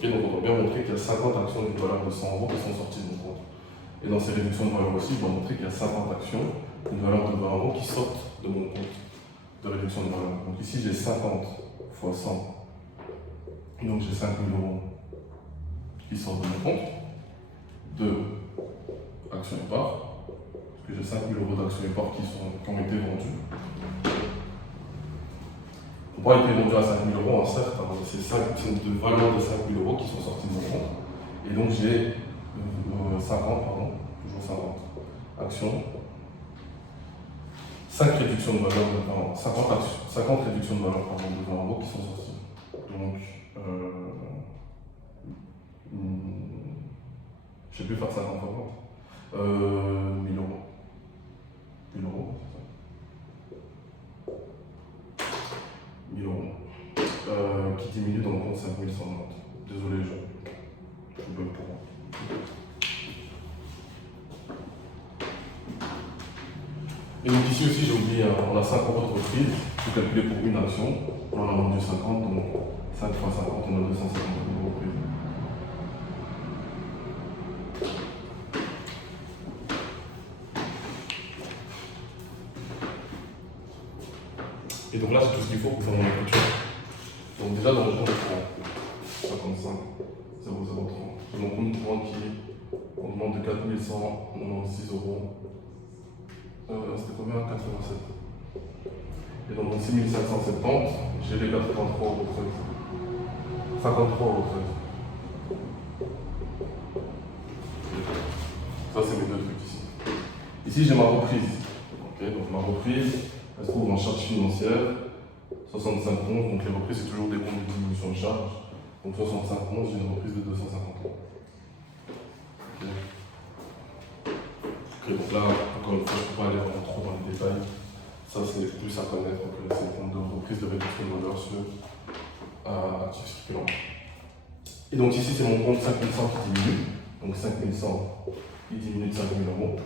Donc on doit bien montrer qu'il y a 50 actions d'une valeur de 100 euros qui sont sorties de mon compte. Et dans ces réductions de valeur aussi, je dois montrer qu'il y a 50 actions d'une valeur de 20 euros qui sortent de mon compte de réduction de valeur. Donc ici, j'ai 50 fois 100. Donc j'ai 5 000 euros qui sortent de mon compte de actions épars. Parce que j'ai 5 000 euros d'actions épars qui ont été vendues. Pour pas été vendu à 5 000 euros, certes, c'est de valeur de 5 000 euros qui sont sortis de mon compte. Et donc j'ai 50 actions. 5 réductions de valeur de 50 réductions de valeur de 20 euros qui sont sorties. Donc, je sais plus faire 50 fois 1000 euros. 1000 euros, c'est ça. 1000 euros. Qui diminue dans le compte 5190. Désolé, je bug pour moi. Et donc ici aussi, j'ai oublié, on a 5 euros de reprise, il faut calculer pour une action. On en a vendu 50, donc 5 fois 50, on a 250 euros de reprise. Et donc là, c'est tout ce qu'il faut pour faire mon écriture. Donc déjà, dans le compte courant, 55 0030. C'est mon compte courant qui augmente de 4196 euros. C'était combien? 87. Et dans mon 6570, j'ai les 83 euros 13. 53 euros 13. Ici, j'ai ma reprise. Ok, donc ma reprise, elle se trouve en charge financière, 65,11. Donc les reprises, c'est toujours des comptes de diminution de charge. Donc 65,11, j'ai une reprise de 250 euros. Ok. Ok, donc là, encore une fois, je ne peux pas aller vraiment trop dans les détails. Ça, c'est plus à connaître. Donc c'est le compte de reprise de réduction de valeur sur actifs circulants. Et donc ici, c'est mon compte 5100 qui diminue. Donc 5100, il diminue de 5000 euros.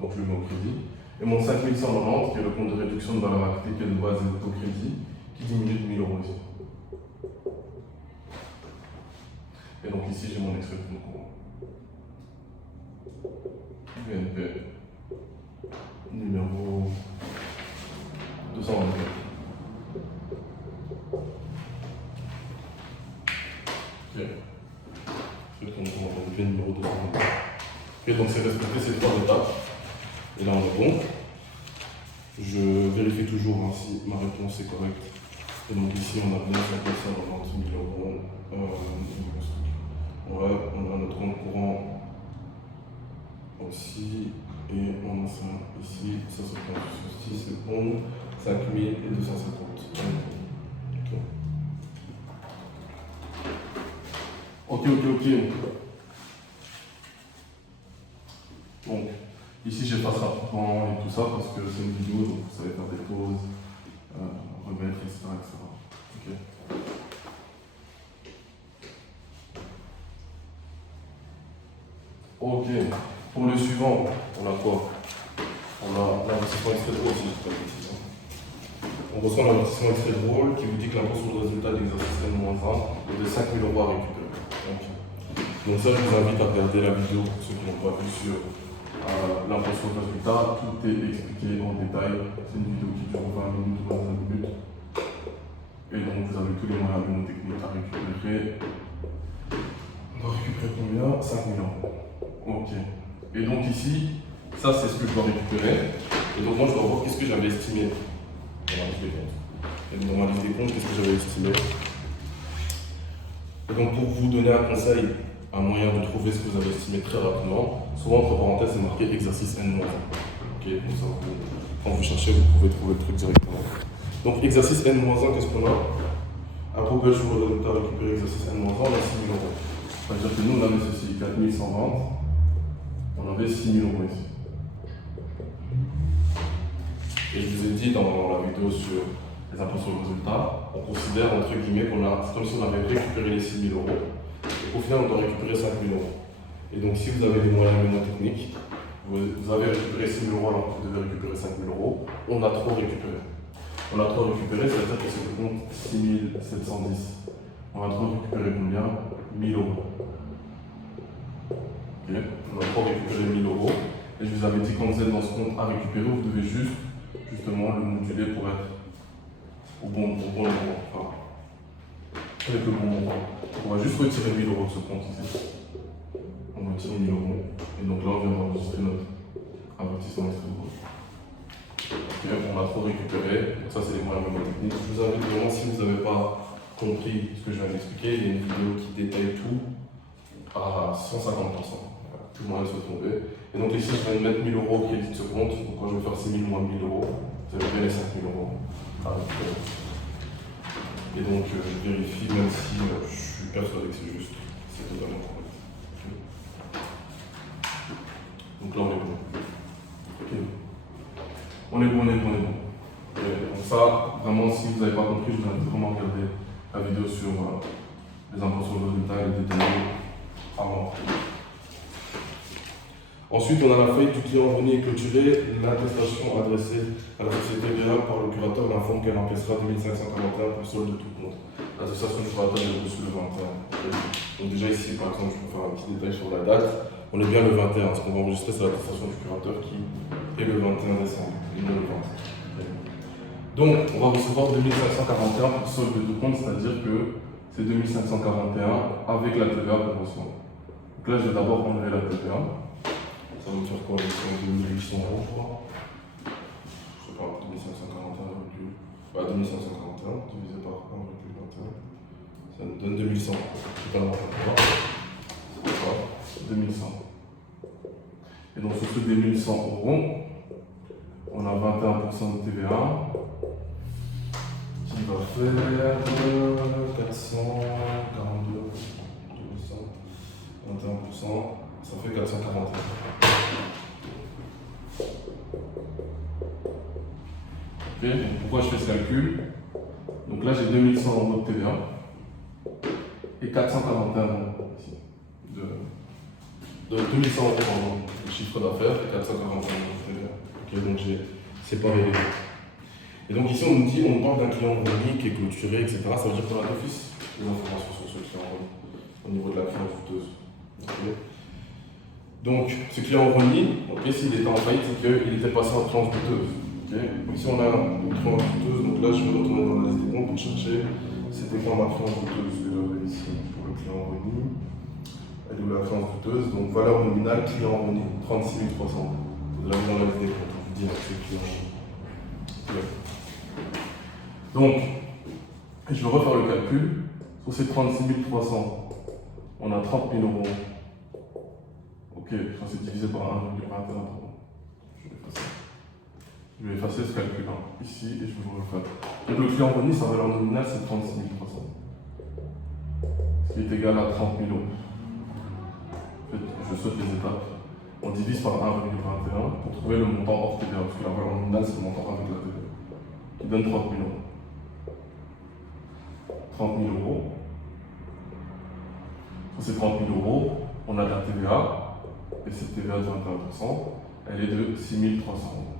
Donc je le mets au crédit. Et mon 5190, qui est le compte de réduction de valeur active, qui est de base et d'autocrédit, qui diminue de 1000 euros ici. Et donc ici, j'ai mon extrait de compte courant. BNP, numéro 224. Ok. Je vais prendre mon BNP numéro 224. Ok, donc c'est respecté ces trois étapes. Et là, on est bon. Je vérifie toujours hein, si ma réponse est correcte. Et donc ici, on a bien 590 000 euros. Ouais, on a notre compte courant aussi. Et on a ça ici. Ça se prend ceci, c'est bon. 5250. Ok. Donc, ici, j'efface rapidement et tout ça parce que c'est une vidéo, donc vous savez faire des pauses, remettre, etc. Ok. Ok. Pour le suivant, on a quoi? On a l'investissement extrait drôle, si je ne dis pas de bêtises. On reçoit l'investissement extrait drôle qui vous dit que l'impôt sur le résultat de l'exercice N-1 est de 5 000 euros à récupérer. Donc ça, je vous invite à regarder la vidéo pour ceux qui n'ont pas vu sur l'impôt sur le résultat. Tout est expliqué en détail. C'est une vidéo qui dure 20 minutes ou 25 minutes. Et donc vous avez tous les moyens techniques à récupérer. On doit récupérer combien? 5 000 euros. Ok. Et donc ici, ça c'est ce que je dois récupérer. Et donc moi je dois voir qu'est-ce que j'avais estimé dans ma liste des comptes. Et dans ma liste des comptes, qu'est-ce que j'avais estimé? Et donc pour vous donner un conseil, un moyen de trouver ce que vous avez estimé très rapidement, souvent entre parenthèses c'est marqué exercice N-1. Ok, donc ça, quand vous cherchez, vous pouvez trouver le truc directement. Donc exercice N-1, qu'est-ce qu'on a? Impôt belge sur le résultat récupéré exercice N-1, on a 6 000 euros. C'est-à-dire que nous on avait ceci, 4120, on avait 6 000 euros ici. Et je vous ai dit dans la vidéo sur les impôts sur le résultat, on considère entre guillemets qu'on a, c'est comme si on avait récupéré les 6 000 euros. Et au final, on doit récupérer 5 000 euros. Et donc, si vous avez des moyens techniques, vous avez récupéré 6 000 euros alors que vous devez récupérer 5 000 euros, on a trop récupéré. On a trop récupéré, c'est-à-dire que c'est le compte 6 710. On a trop récupéré combien? 1 000 euros. Ok, on a trop récupéré 1 000 euros. Et je vous avais dit, quand vous êtes dans ce compte à récupérer, vous devez justement le moduler pour être au bon endroit. Enfin, avec le bon montant. On va juste retirer 1 000 euros de ce compte ici. On retire 1 000 euros. Et donc là, on vient d'enregistrer notre investissement extrait drôle. Ok, on a trop récupéré. Donc ça, c'est les moyens techniques. Je vous invite vraiment, si vous n'avez pas compris ce que je viens d'expliquer, il y a une vidéo qui détaille tout à 150%. Tout le moyen de se tomber. Et donc ici, je viens de mettre 1 000 euros au crédit de ce compte. Donc quand je vais faire 6 000 moins 1 000 euros, ça va bien les 5 000 euros à récupérer. Et donc je vérifie, même si je suis persuadé que c'est juste, c'est totalement correct. Donc là, on est bon. Ok. On est bon. Et donc ça, vraiment, si vous n'avez pas compris, je vous invite vraiment à regarder la vidéo sur les impôts sur le résultat et les détails avant. Ensuite, on a la faillite du client revenu et clôturé. L'attestation adressée à la société VA par le curateur l'informe qu'elle encaissera 2541 pour solde de tout compte. L'attestation du curateur est reçue le 21. Donc déjà ici, par exemple, je peux faire un petit détail sur la date. On est bien le 21. Ce qu'on va enregistrer, c'est l'attestation du curateur qui est le 21 décembre, et non le 20. Donc, on va recevoir 2541 pour solde de tout compte, c'est-à-dire que c'est 2541 avec la TVA qu'on reçoit. Donc là, je vais d'abord enlever la TVA. Ça va me faire quoi? 2800 euros, je crois. Je sais pas, 2541, 2541 divisé par 1,21. Ça nous donne 2100. Totalement pas. C'est pas 2100. Et donc sur ce des 1100 euros, on a 21% de TVA qui va faire 442, 21%, ça fait 441. Ok, donc pourquoi je fais ce calcul? Donc là j'ai 2100 euros de TVA et 441 euros ici. De 2100 euros de chiffre d'affaires et 441 euros de TVA. Ok, donc j'ai séparé les deux. Et donc ici on nous dit, on parle d'un client revenu qui est clôturé, etc. Ça veut dire qu'on a d'office des informations sur ce client revenu au niveau de la créance douteuse. Okay. Donc ce client revenu, s'il était en faillite, c'est qu'il était passé en créance douteuse. Okay. Donc ici on a une créance douteuse, donc là je vais retourner dans la liste des comptes pour chercher c'était quoi ma créance douteuse que j'avais ici pour le client revenu. Elle est où la créance douteuse? Donc valeur nominale, client revenu, 36 300. Vous l'avez dans la liste des comptes, on vous dit avec ce client revenu. Okay. Donc, je vais refaire le calcul. Sur ces 36 300, on a 30 000 euros. Ok, ça c'est divisé par 1,21. Je vais effacer ce calcul-là, ici, et je vais vous refaire. Donc le client revenu, sa valeur nominale, c'est 36 300. Ce qui est égal à 30 000 euros. En fait, je saute les étapes. On divise par 1,21 pour trouver le montant hors TVA, parce que la valeur nominale, c'est le montant avec la TVA, qui donne 30 000 euros. 30 000 euros. Sur ces 30 000 euros, on a de la TVA, et cette TVA de 21%, elle est de 6 300 euros.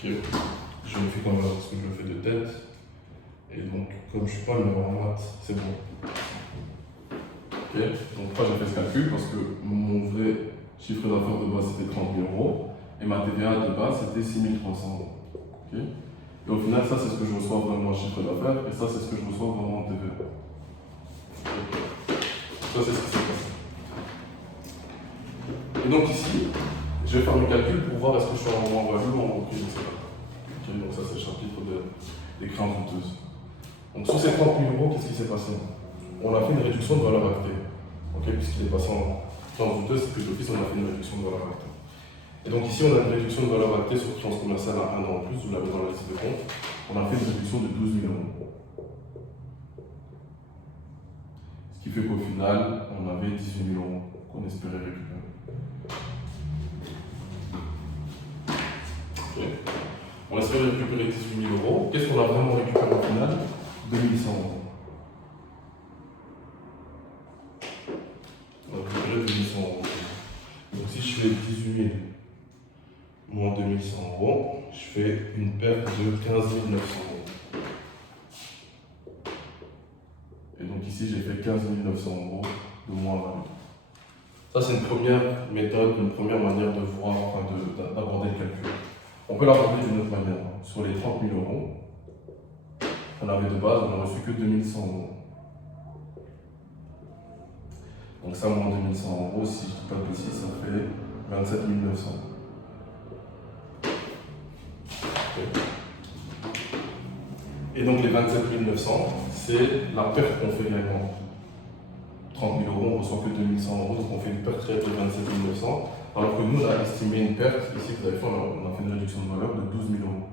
Ok, je me fais comme ça parce que je le fais de tête, et donc comme je ne suis pas le meilleur en maths, c'est bon. Ok, donc pourquoi j'ai fait ce calcul? Parce que mon vrai chiffre d'affaires de base c'était 30 000 euros, et ma TVA de base c'était 6 300 euros. Okay. Et au final, ça c'est ce que je reçois vraiment en chiffre d'affaires, et ça c'est ce que je reçois vraiment en TVA. Ça c'est ce qui s'est passé. Et donc ici, je vais faire le calcul pour voir est-ce que je suis en moins-value ou en reprise, etc. Okay, donc ça c'est le chapitre des créances douteuses. Donc sur ces 30 000 euros, qu'est-ce qui s'est passé? On a fait une réduction de valeur actée. Okay, puisqu'il est passé en créance douteuse, c'est que d'office on a fait une réduction de valeur actée. Et donc ici on a une réduction de valeur actée sur créance commerciale à 1 an en plus, vous l'avez dans la liste de compte. On a fait une réduction de 12 000 euros. Ce qui fait qu'au final, on avait 18 000 euros qu'on espérait récupérer. Okay. On espère récupérer 18 000 euros. Qu'est-ce qu'on a vraiment récupéré au final? 2100 euros. On a récupéré 2100 euros. Donc si je fais 18 000 moins 2100 euros, je fais une perte de 15 900 euros. Et donc ici, j'ai fait 15 900 euros de moins-value. Ça, c'est une première méthode, une première manière de voir, d'aborder le calcul. On peut l'aborder d'une autre manière. Sur les 30 000 euros, on avait de base, on n'a reçu que 2100 euros. Donc ça, moins 2100 euros, si je ne dis pas de bêtises, ça fait 27 900. Okay. Et donc les 27 900, c'est la perte qu'on fait réellement. 30 000 euros, on reçoit que 2100 euros, donc on fait une perte réelle de 27 900. Alors que nous, on a estimé une perte, ici vous avez fait, on a fait une réduction de valeur de 12 000 euros.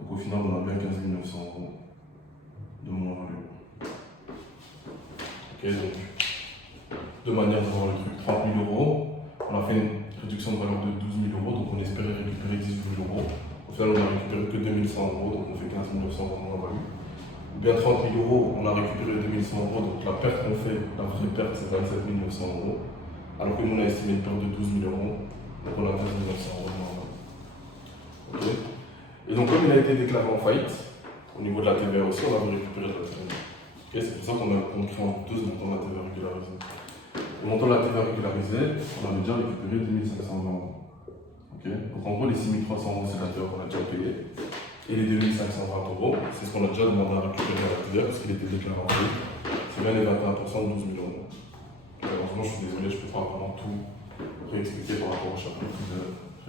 Donc au final, on a bien 15 900 euros de moins-value. Ok, donc, de manière de voir le truc, 30 000 euros, on a fait une réduction de valeur de 12 000 euros, donc on espérait récupérer 18 000 euros. Au final, on a récupéré que 2100 euros, donc on fait 15 900 euros de moins-value. Ou bien 30 000 euros, on a récupéré 2100 euros, donc la perte qu'on fait, la vraie perte, c'est 27 900 euros. Alors que nous, on a estimé une perte de 12 000 euros, donc on a 15 900 euros de moins-value. Okay. Et donc, comme il a été déclaré en faillite, au niveau de la TVA aussi, on a récupéré de la TVA. Okay, c'est pour ça qu'on a créé en douteuse le montant de la TVA régularisée. Le montant de la TVA régularisée, on avait déjà récupéré 2520 euros. Okay. Donc en gros, les 6300 euros, c'est la TVA qu'on a déjà payé. Et les 2520 euros, c'est ce qu'on a déjà demandé à récupérer à la TVA parce qu'il était déclaré en faillite. C'est bien les 21% de 12 000 euros. Malheureusement, je suis désolé, je ne peux pas vraiment tout réexpliquer par rapport au chapitre de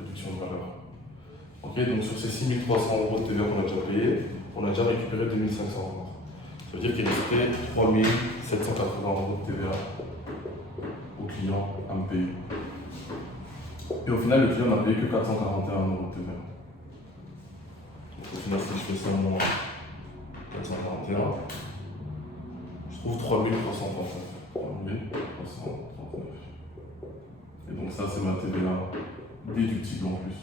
réduction de valeur. Ok, donc sur ces 6300 euros de TVA qu'on a déjà payé, on a déjà récupéré 2500 euros. Ça veut dire qu'il restait 3 780 € de TVA au client à me payer. Et au final, le client n'a payé que 441 € de TVA. Donc au final, si je fais ça moins 441, je trouve 3339. 3339. Et donc ça, c'est ma TVA déductible en plus.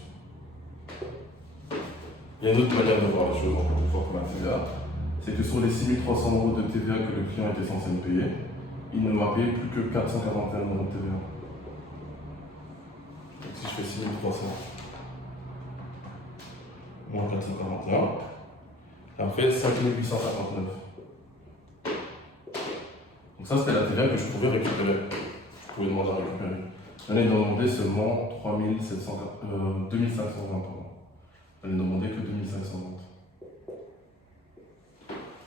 Il y a une autre manière de voir les choses encore une fois pour la TVA, c'est que sur les 6300 € de TVA que le client était censé me payer, il ne m'a payé plus que 441 € de TVA. Donc si je fais 6300 moins 441, et après 5859. Donc ça, c'était la TVA que je pouvais récupérer. Je pouvais demander à récupérer. J'en ai demandé seulement 2520 pardon. Elle n'a demandé que 2520.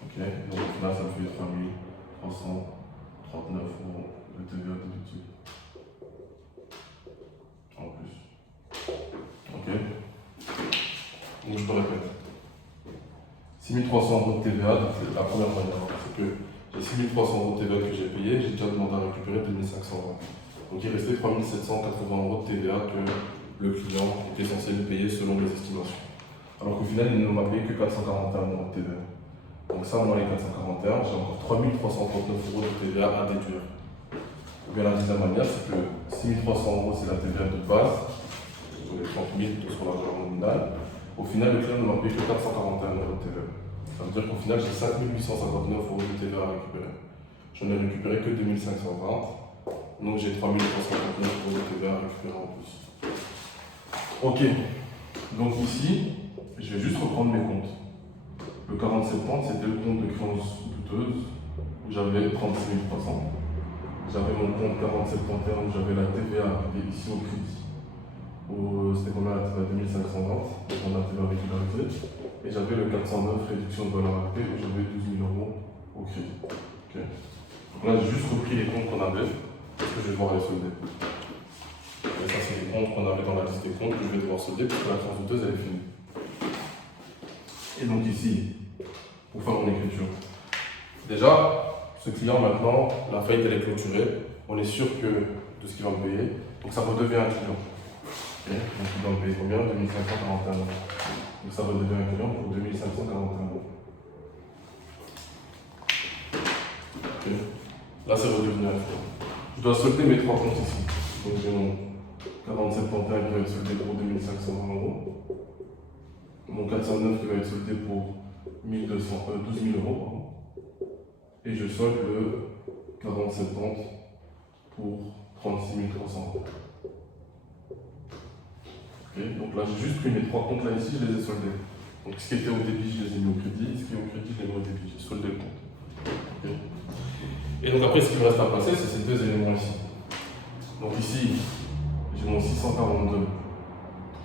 Ok, donc là ça me fait 3339 € de TVA déductible. En plus. Ok. Donc je te répète. 6300 € de TVA, donc c'est la première manière. C'est que j'ai 6300 € de TVA que j'ai payé, j'ai déjà demandé à récupérer 2520. Donc il restait 3780 € de TVA que le client était censé me payer selon les estimations. Alors qu'au final, il ne m'a payé que 441 € de TVA. Donc ça, moins les 441, j'ai encore 3339 € de TVA à déduire. Ou bien la deuxième manière, c'est que 6300 € c'est la TVA de base, sur les 30 000 sur la valeur nominale. Au final, le client ne m'a payé que 441 € de TVA. Ça veut dire qu'au final, j'ai 5859 € de TVA à récupérer. Je n'ai récupéré que 2520, donc j'ai 3359 € de TVA à récupérer en plus. Ok, donc ici, je vais juste reprendre mes comptes. Le 4070, c'était le compte de créance douteuse, où j'avais 36 300. J'avais mon compte 4071, où j'avais la TVA arrivée ici au crédit. C'était combien la TVA 2520, donc on a TVA régularisée. Et j'avais le 409, réduction de valeur ajoutée, où j'avais 12 000 € au crédit. Okay. Donc là, j'ai juste repris les comptes qu'on avait, parce que je vais devoir les solder. Et ça, c'est les comptes qu'on avait dans la liste des comptes que je vais devoir solder, parce que la créance douteuse, elle est finie. Et donc ici, pour faire mon écriture, déjà, ce client maintenant, la faillite elle est clôturée, on est sûr que de ce qu'il va me payer, donc ça redevient un client. Okay. Donc il va me payer combien? 2541 €. Donc ça redevient un client pour 2541 €. Okay. Là c'est redevenu un client. Je dois solder mes trois comptes ici. Donc j'ai mon 4071 qui va être soldé pour 2520 €. Mon 409 qui va être soldé pour 12 000 €. Et je solde le 4070 pour 36 300 €. Okay. Donc là, j'ai juste pris mes trois comptes là ici, je les ai soldés. Donc ce qui était au débit, je les ai mis au crédit. Ce qui est au crédit, je les ai mis au débit. J'ai soldé le compte. Okay. Et donc après, ce qui me reste à passer, c'est ces deux éléments ici. Donc ici, j'ai mon 642.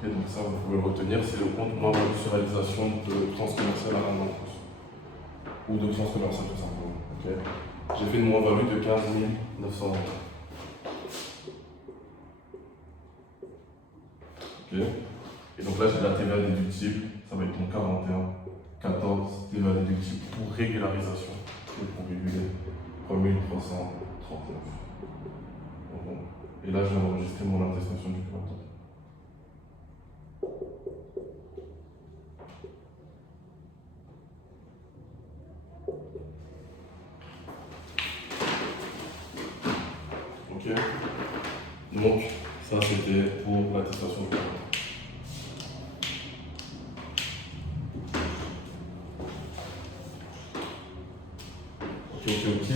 Et donc ça, vous pouvez le retenir, c'est le compte moins d'industrialisation de transcommercial à un an plus. Ou de transcommercial tout simplement. Okay. J'ai fait une moins-value de 15 900 €. Okay. Et donc là, j'ai la TVA déductible, ça va être mon 41, 14 TVA déductible pour régularisation et pour réguler 3339. Bon. Et là, je vais enregistrer mon attestation du client. Ok. Donc, ça c'était pour l'attestation du client. Ok.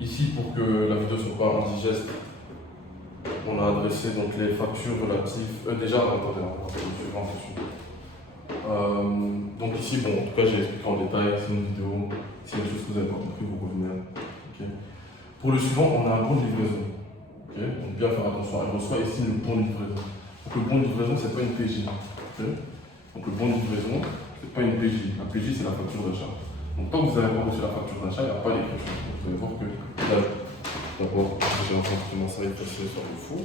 Ici, pour que la vidéo ne soit pas indigeste, on a adressé donc les factures relatives. Déjà, attendez, on va faire le suivant dessus. Donc ici, bon, en tout cas, j'ai expliqué en détail, c'est une vidéo. S'il y a des choses que vous n'avez pas compris, vous revenez. Okay. Pour le suivant, on a un bon de livraison. Okay. Donc bien faire attention, elle reçoit ici le bon de livraison. Donc le bon de livraison, c'est pas une PJ. Okay. Donc le bon de livraison, c'est pas une PJ. La PJ, c'est la facture d'achat. Donc tant que vous n'avez pas reçu la facture d'achat, il n'y a pas d'écriture. Vous allez voir que là, d'abord, j'ai un comportement ça est passé sur le faux.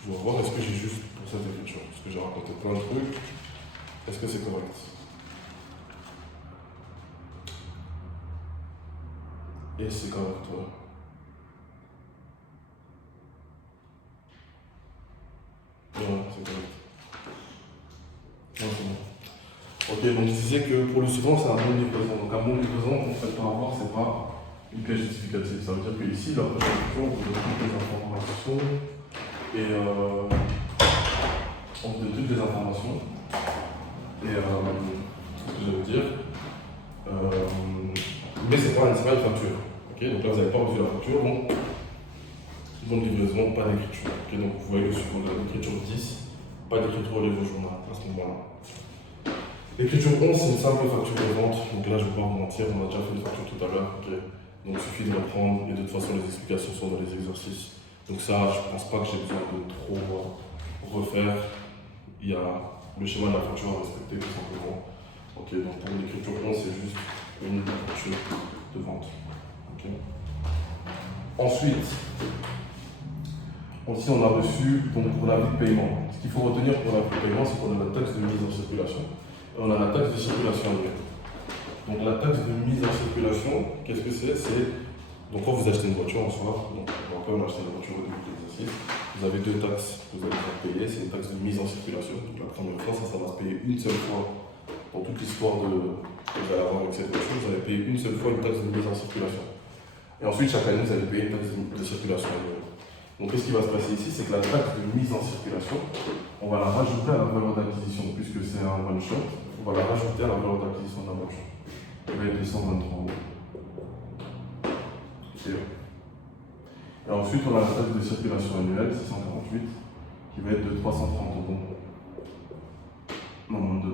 Je dois voir est-ce que j'ai juste pour cette écriture. Parce que j'ai raconté plein de trucs. Est-ce que c'est correct? Et c'est correct, ouais. Ouais, c'est correct. Ouais, c'est bon. Ok, donc je disais que pour le suivant, c'est un bon de livraison. Donc un bon de livraison, en fait, par avoir, c'est pas une pièce justificative. Ça veut dire que ici, la présentation, vous donne toutes les informations et on vous donne toutes les informations. Et ce que je veux dire, mais c'est pas une facture. Ok, donc là, vous n'avez pas reçu la facture, donc bon de livraison, pas d'écriture. Ok, donc vous voyez sur l'écriture 10, pas d'écriture au livre journal à ce moment-là. L'écriture 11, c'est une simple facture de vente. Donc là, je ne vais pas vous mentir, on a déjà fait une facture tout à l'heure. Okay. Donc il suffit de reprendre et de toute façon, les explications sont dans les exercices. Donc ça, je ne pense pas que j'ai besoin de trop refaire. Il y a le schéma de la facture à respecter tout simplement. Ok, donc pour l'écriture 11, c'est juste une facture de vente. Okay. Ensuite, aussi, on a reçu donc, pour l'avis de paiement. Ce qu'il faut retenir pour l'avis de paiement, c'est qu'on a la taxe de mise en circulation. Et on a la taxe de circulation annuelle. Donc la taxe de mise en circulation, qu'est-ce que c'est? Donc quand vous achetez une voiture en soi, donc après on a acheté une voiture au début de l'exercice, vous avez deux taxes que vous allez devoir payer. C'est une taxe de mise en circulation. Donc la première fois, ça va se payer une seule fois. Dans toute l'histoire que vous allez avoir avec cette voiture, vous allez payer une seule fois une taxe de mise en circulation. Et ensuite, chaque année, vous allez payer une taxe de circulation annuelle. Donc, qu'est-ce qui va se passer ici? C'est que la taxe de mise en circulation, on va la rajouter à la valeur d'acquisition, puisque c'est un one shot, on va la rajouter à la valeur d'acquisition de la voiture. Elle va être de 123 €. Et ensuite, on a la taxe de circulation annuelle, 648, qui va être de 330 €. Non, moins 2.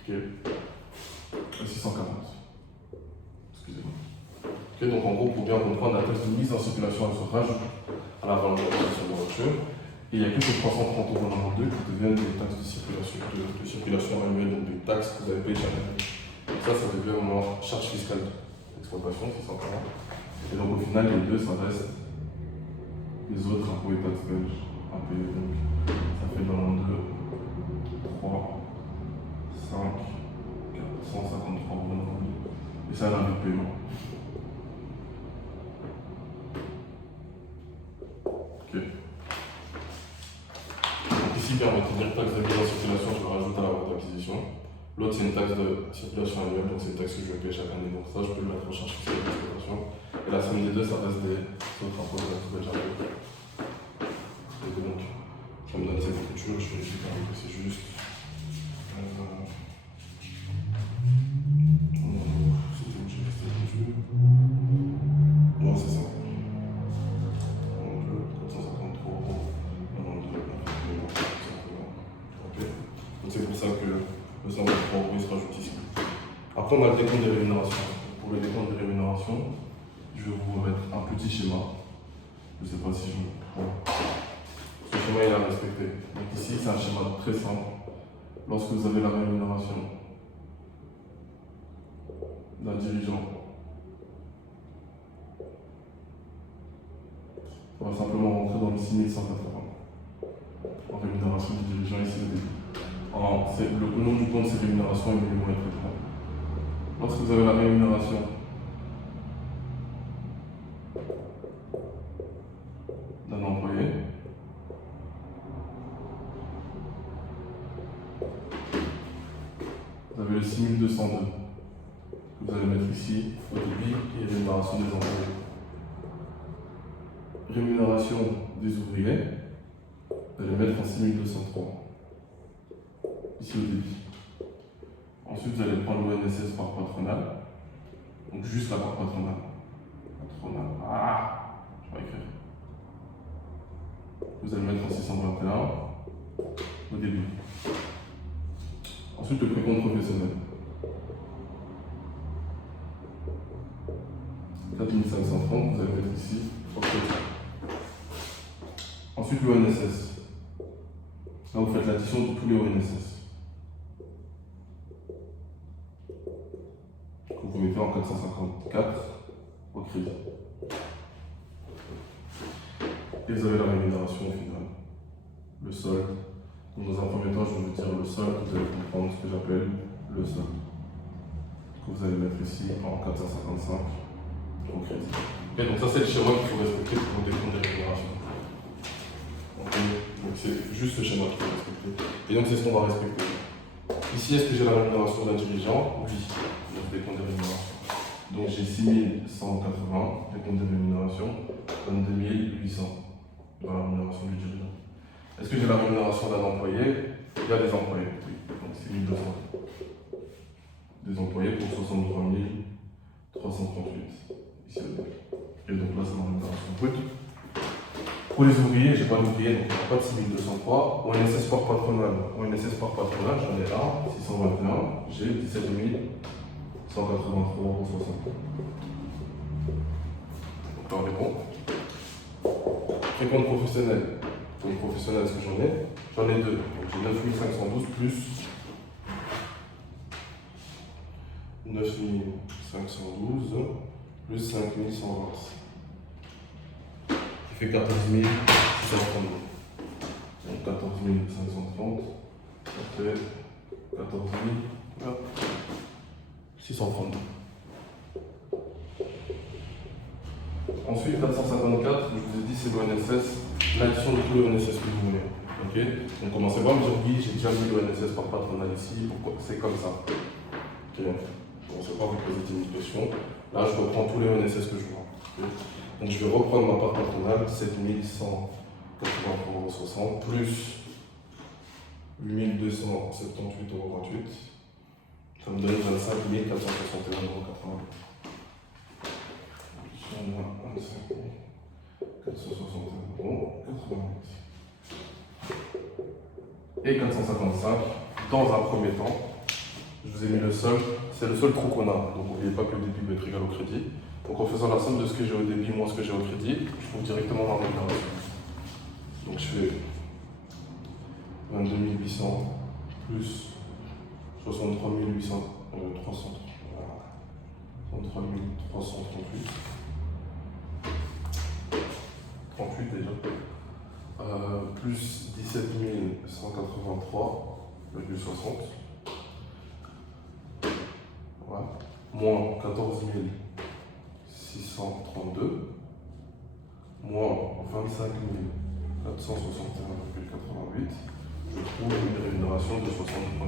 Ok. Et 640. Excusez-moi. Ok, donc en gros, pour bien comprendre, la taxe de mise en circulation, elle se rajoute à la valeur d'acquisition de la voiture. Et il n'y a que ces 330 € qui deviennent des taxes de circulation annuelle, donc des taxes que vous avez payées chaque année. Donc ça devient vraiment charge fiscale d'exploitation, 640. Et donc au final, les deux, ça reste les autres impôts et taxes belges à payer. Donc ça fait 92, 3, 5, 453 €. Et ça, l'avis de paiement. Ok. Donc ici, bien, on va tenir taxe de mise en circulation, je le rajoute à la vente d'acquisition. L'autre, c'est une taxe de circulation annuelle, donc c'est une taxe que je vais payer chaque année. Donc ça, je peux le mettre en charge fiscale d'exploitation. Et la somme des deux, ça reste des autres impôts que je vais déjà payer. Et donc, ça me donne cette écriture, je vérifie quand même que c'est juste. C'était où j'ai resté l'écriture? Ouais, c'est ça. 453 €. Ok. Donc c'est pour ça que le 123 € il se rajoute ici. Après, on a le décompte des rémunérations. Pour le décompte des rémunérations, je vais vous remettre un petit schéma. Je ne sais pas si je me trompe. Ce schéma il est à respecter. Donc ici, c'est un schéma très simple. Lorsque vous avez la rémunération d'un dirigeant, on va simplement rentrer dans le 6180. En rémunération du dirigeant ici au début. Le nom du compte, c'est rémunération et le numéro est très grand. Lorsque vous avez la rémunération d'un employé, vous avez le 6202 que vous allez mettre ici au débit et rémunération des employés. Rémunération des ouvriers, vous allez mettre en 6203 ici au débit. Ensuite, vous allez prendre l'ONSS par patronale, donc juste la part patronale. Je vais écrire. Vous allez mettre en 621 au début. Ensuite, le précompte professionnel. 4530, vous allez mettre ici. Ensuite, l'ONSS. Là, vous faites l'addition de tous les ONSS. Vous mettez en 454 au crédit. Et vous avez la rémunération au final. Le solde. Donc dans un premier temps, je vais vous dire le solde, vous allez comprendre ce que j'appelle le solde. que vous allez mettre ici en 455 au crédit. Et donc ça c'est le schéma qu'il faut respecter pour vos décomptes des rémunérations. Donc c'est juste le schéma qu'il faut respecter. Et donc c'est ce qu'on va respecter. Ici, est-ce que j'ai la rémunération d'un dirigeant? Oui, donc décompte des rémunérations. Donc j'ai 6180, décompte des rémunérations, 22 800 dans la rémunération du dirigeant. Est-ce que j'ai la rémunération d'un employé? Il y a des employés, oui, donc 6200. Des employés pour 63 338 ici. Et donc là, c'est ma rémunération brute. Pour les ouvriers, j'ai pas d'ouvriers, donc il n'y a pas de 6203. ONSS par patronal. ONSS par patronal, j'en ai un, 621, j'ai 17 183,60 €. Donc là, on est bon. Précompte professionnel. Pour le professionnel, est-ce que j'en ai? J'en ai deux. Donc j'ai 9512 plus 9512 plus 5120. Qui fait 14 632. Donc 14 530, ça fait 14 632. Ensuite, 454, je vous ai dit, c'est l'ONSS, l'addition de tout l'ONSS que vous voulez. Ok? Donc commencez pas à me dire oui, j'ai déjà mis l'ONSS par patronal ici, pourquoi c'est comme ça. Ok? Commencez pas à vous poser une question. Là, je reprends tous les ONSS que je vois. Okay? Donc je vais reprendre ma part patronale, 7183,60 € plus 8278,28 €. Ça me donne 25 461,80 €. Moins 25 461,88 € et 455 dans un premier temps. Je vous ai mis le seul, c'est le seul trou qu'on a. Donc n'oubliez pas que le débit va être égal au crédit. Donc en faisant la somme de ce que j'ai au débit moins ce que j'ai au crédit, je trouve directement ma rémunération. Donc je fais 22 800 plus 63 338. 38 déjà. Plus 17 183,60. Voilà. Moins 14 632. Moins 25 461,88. Je trouve une rémunération de 63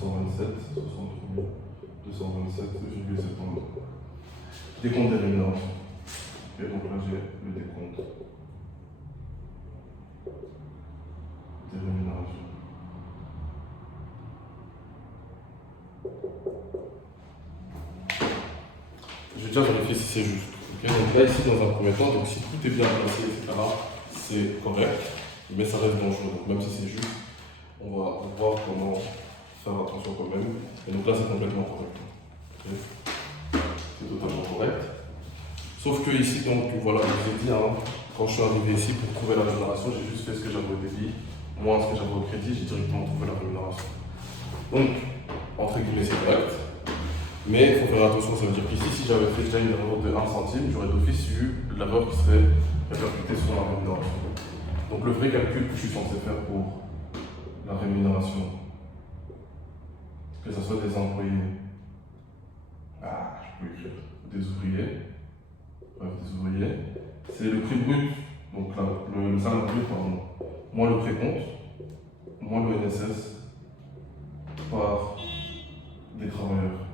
227, 63 227,70 €. Décompte des rémunérations. Et donc là, j'ai le décompte des rémunérations. Je vais déjà vérifier si c'est juste. Okay, donc là, ici, dans un premier temps, donc si tout est bien placé, etc., c'est correct, mais ça reste dangereux. Donc même si c'est juste, on va voir comment faire attention quand même. Et donc là, c'est complètement correct. Okay. C'est totalement correct. Sauf que ici, donc voilà, je vous ai dit, hein, quand je suis arrivé ici pour trouver la rémunération, j'ai juste fait ce que j'avais au débit, moins ce que j'avais au crédit, j'ai directement trouvé la rémunération. Donc, entre guillemets, c'est correct. Mais il faut faire attention, ça veut dire qu'ici, si j'avais fait déjà une erreur de 1 centime, j'aurais d'office eu l'erreur qui serait répercutée sur la rémunération. Donc le vrai calcul que je suis censé faire pour la rémunération, que ce soit des employés, je peux écrire des ouvriers, c'est le prix brut, donc le salaire brut, pardon, moins le précompte, moins le NSS par des travailleurs.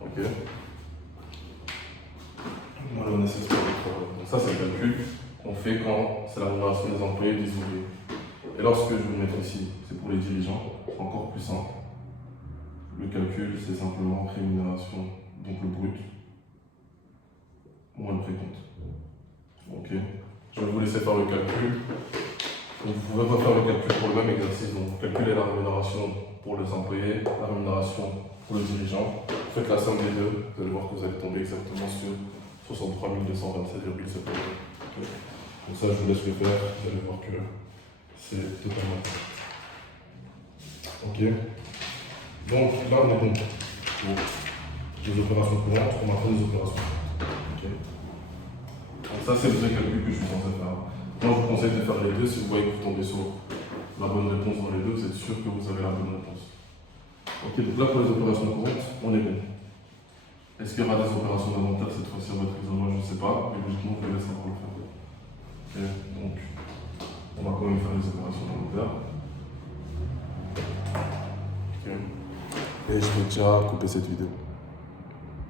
Ok. Moins le NSS par des travailleurs. Donc ça, c'est le calcul qu'on fait quand c'est la rémunération des employés et des ouvriers. Et lorsque je vais le mettre ici, c'est pour les dirigeants, c'est encore plus simple. Le calcul, c'est simplement rémunération, donc le brut, moins le précompte. Ok. Je vais vous laisser faire le calcul. Vous ne pouvez pas faire le calcul pour le même exercice. Donc, vous calculez la rémunération pour les employés, la rémunération pour le dirigeant. Vous faites la somme des deux, vous allez voir que vous allez tomber exactement sur 63 227,7 €. Okay. Donc ça, je vous laisse le faire. Vous allez voir que c'est totalement correct. Ok. Donc là, on est bon pour les opérations courantes, on a fait des opérations. Okay. Donc ça, c'est le vrai calcul que je suis censé faire. Moi, je vous conseille de faire les deux si vous voyez que vous tombez sur la bonne réponse dans les deux, vous êtes sûr que vous avez la bonne réponse. Ok, donc là pour les opérations courantes, on est bon. Est-ce qu'il y aura des opérations d'inventaire cette fois-ci à votre examen? Je ne sais pas, mais logiquement, vous allez savoir le faire. Ok, donc on va quand même faire les opérations d'inventaire. Ok. Et je vais déjà couper cette vidéo.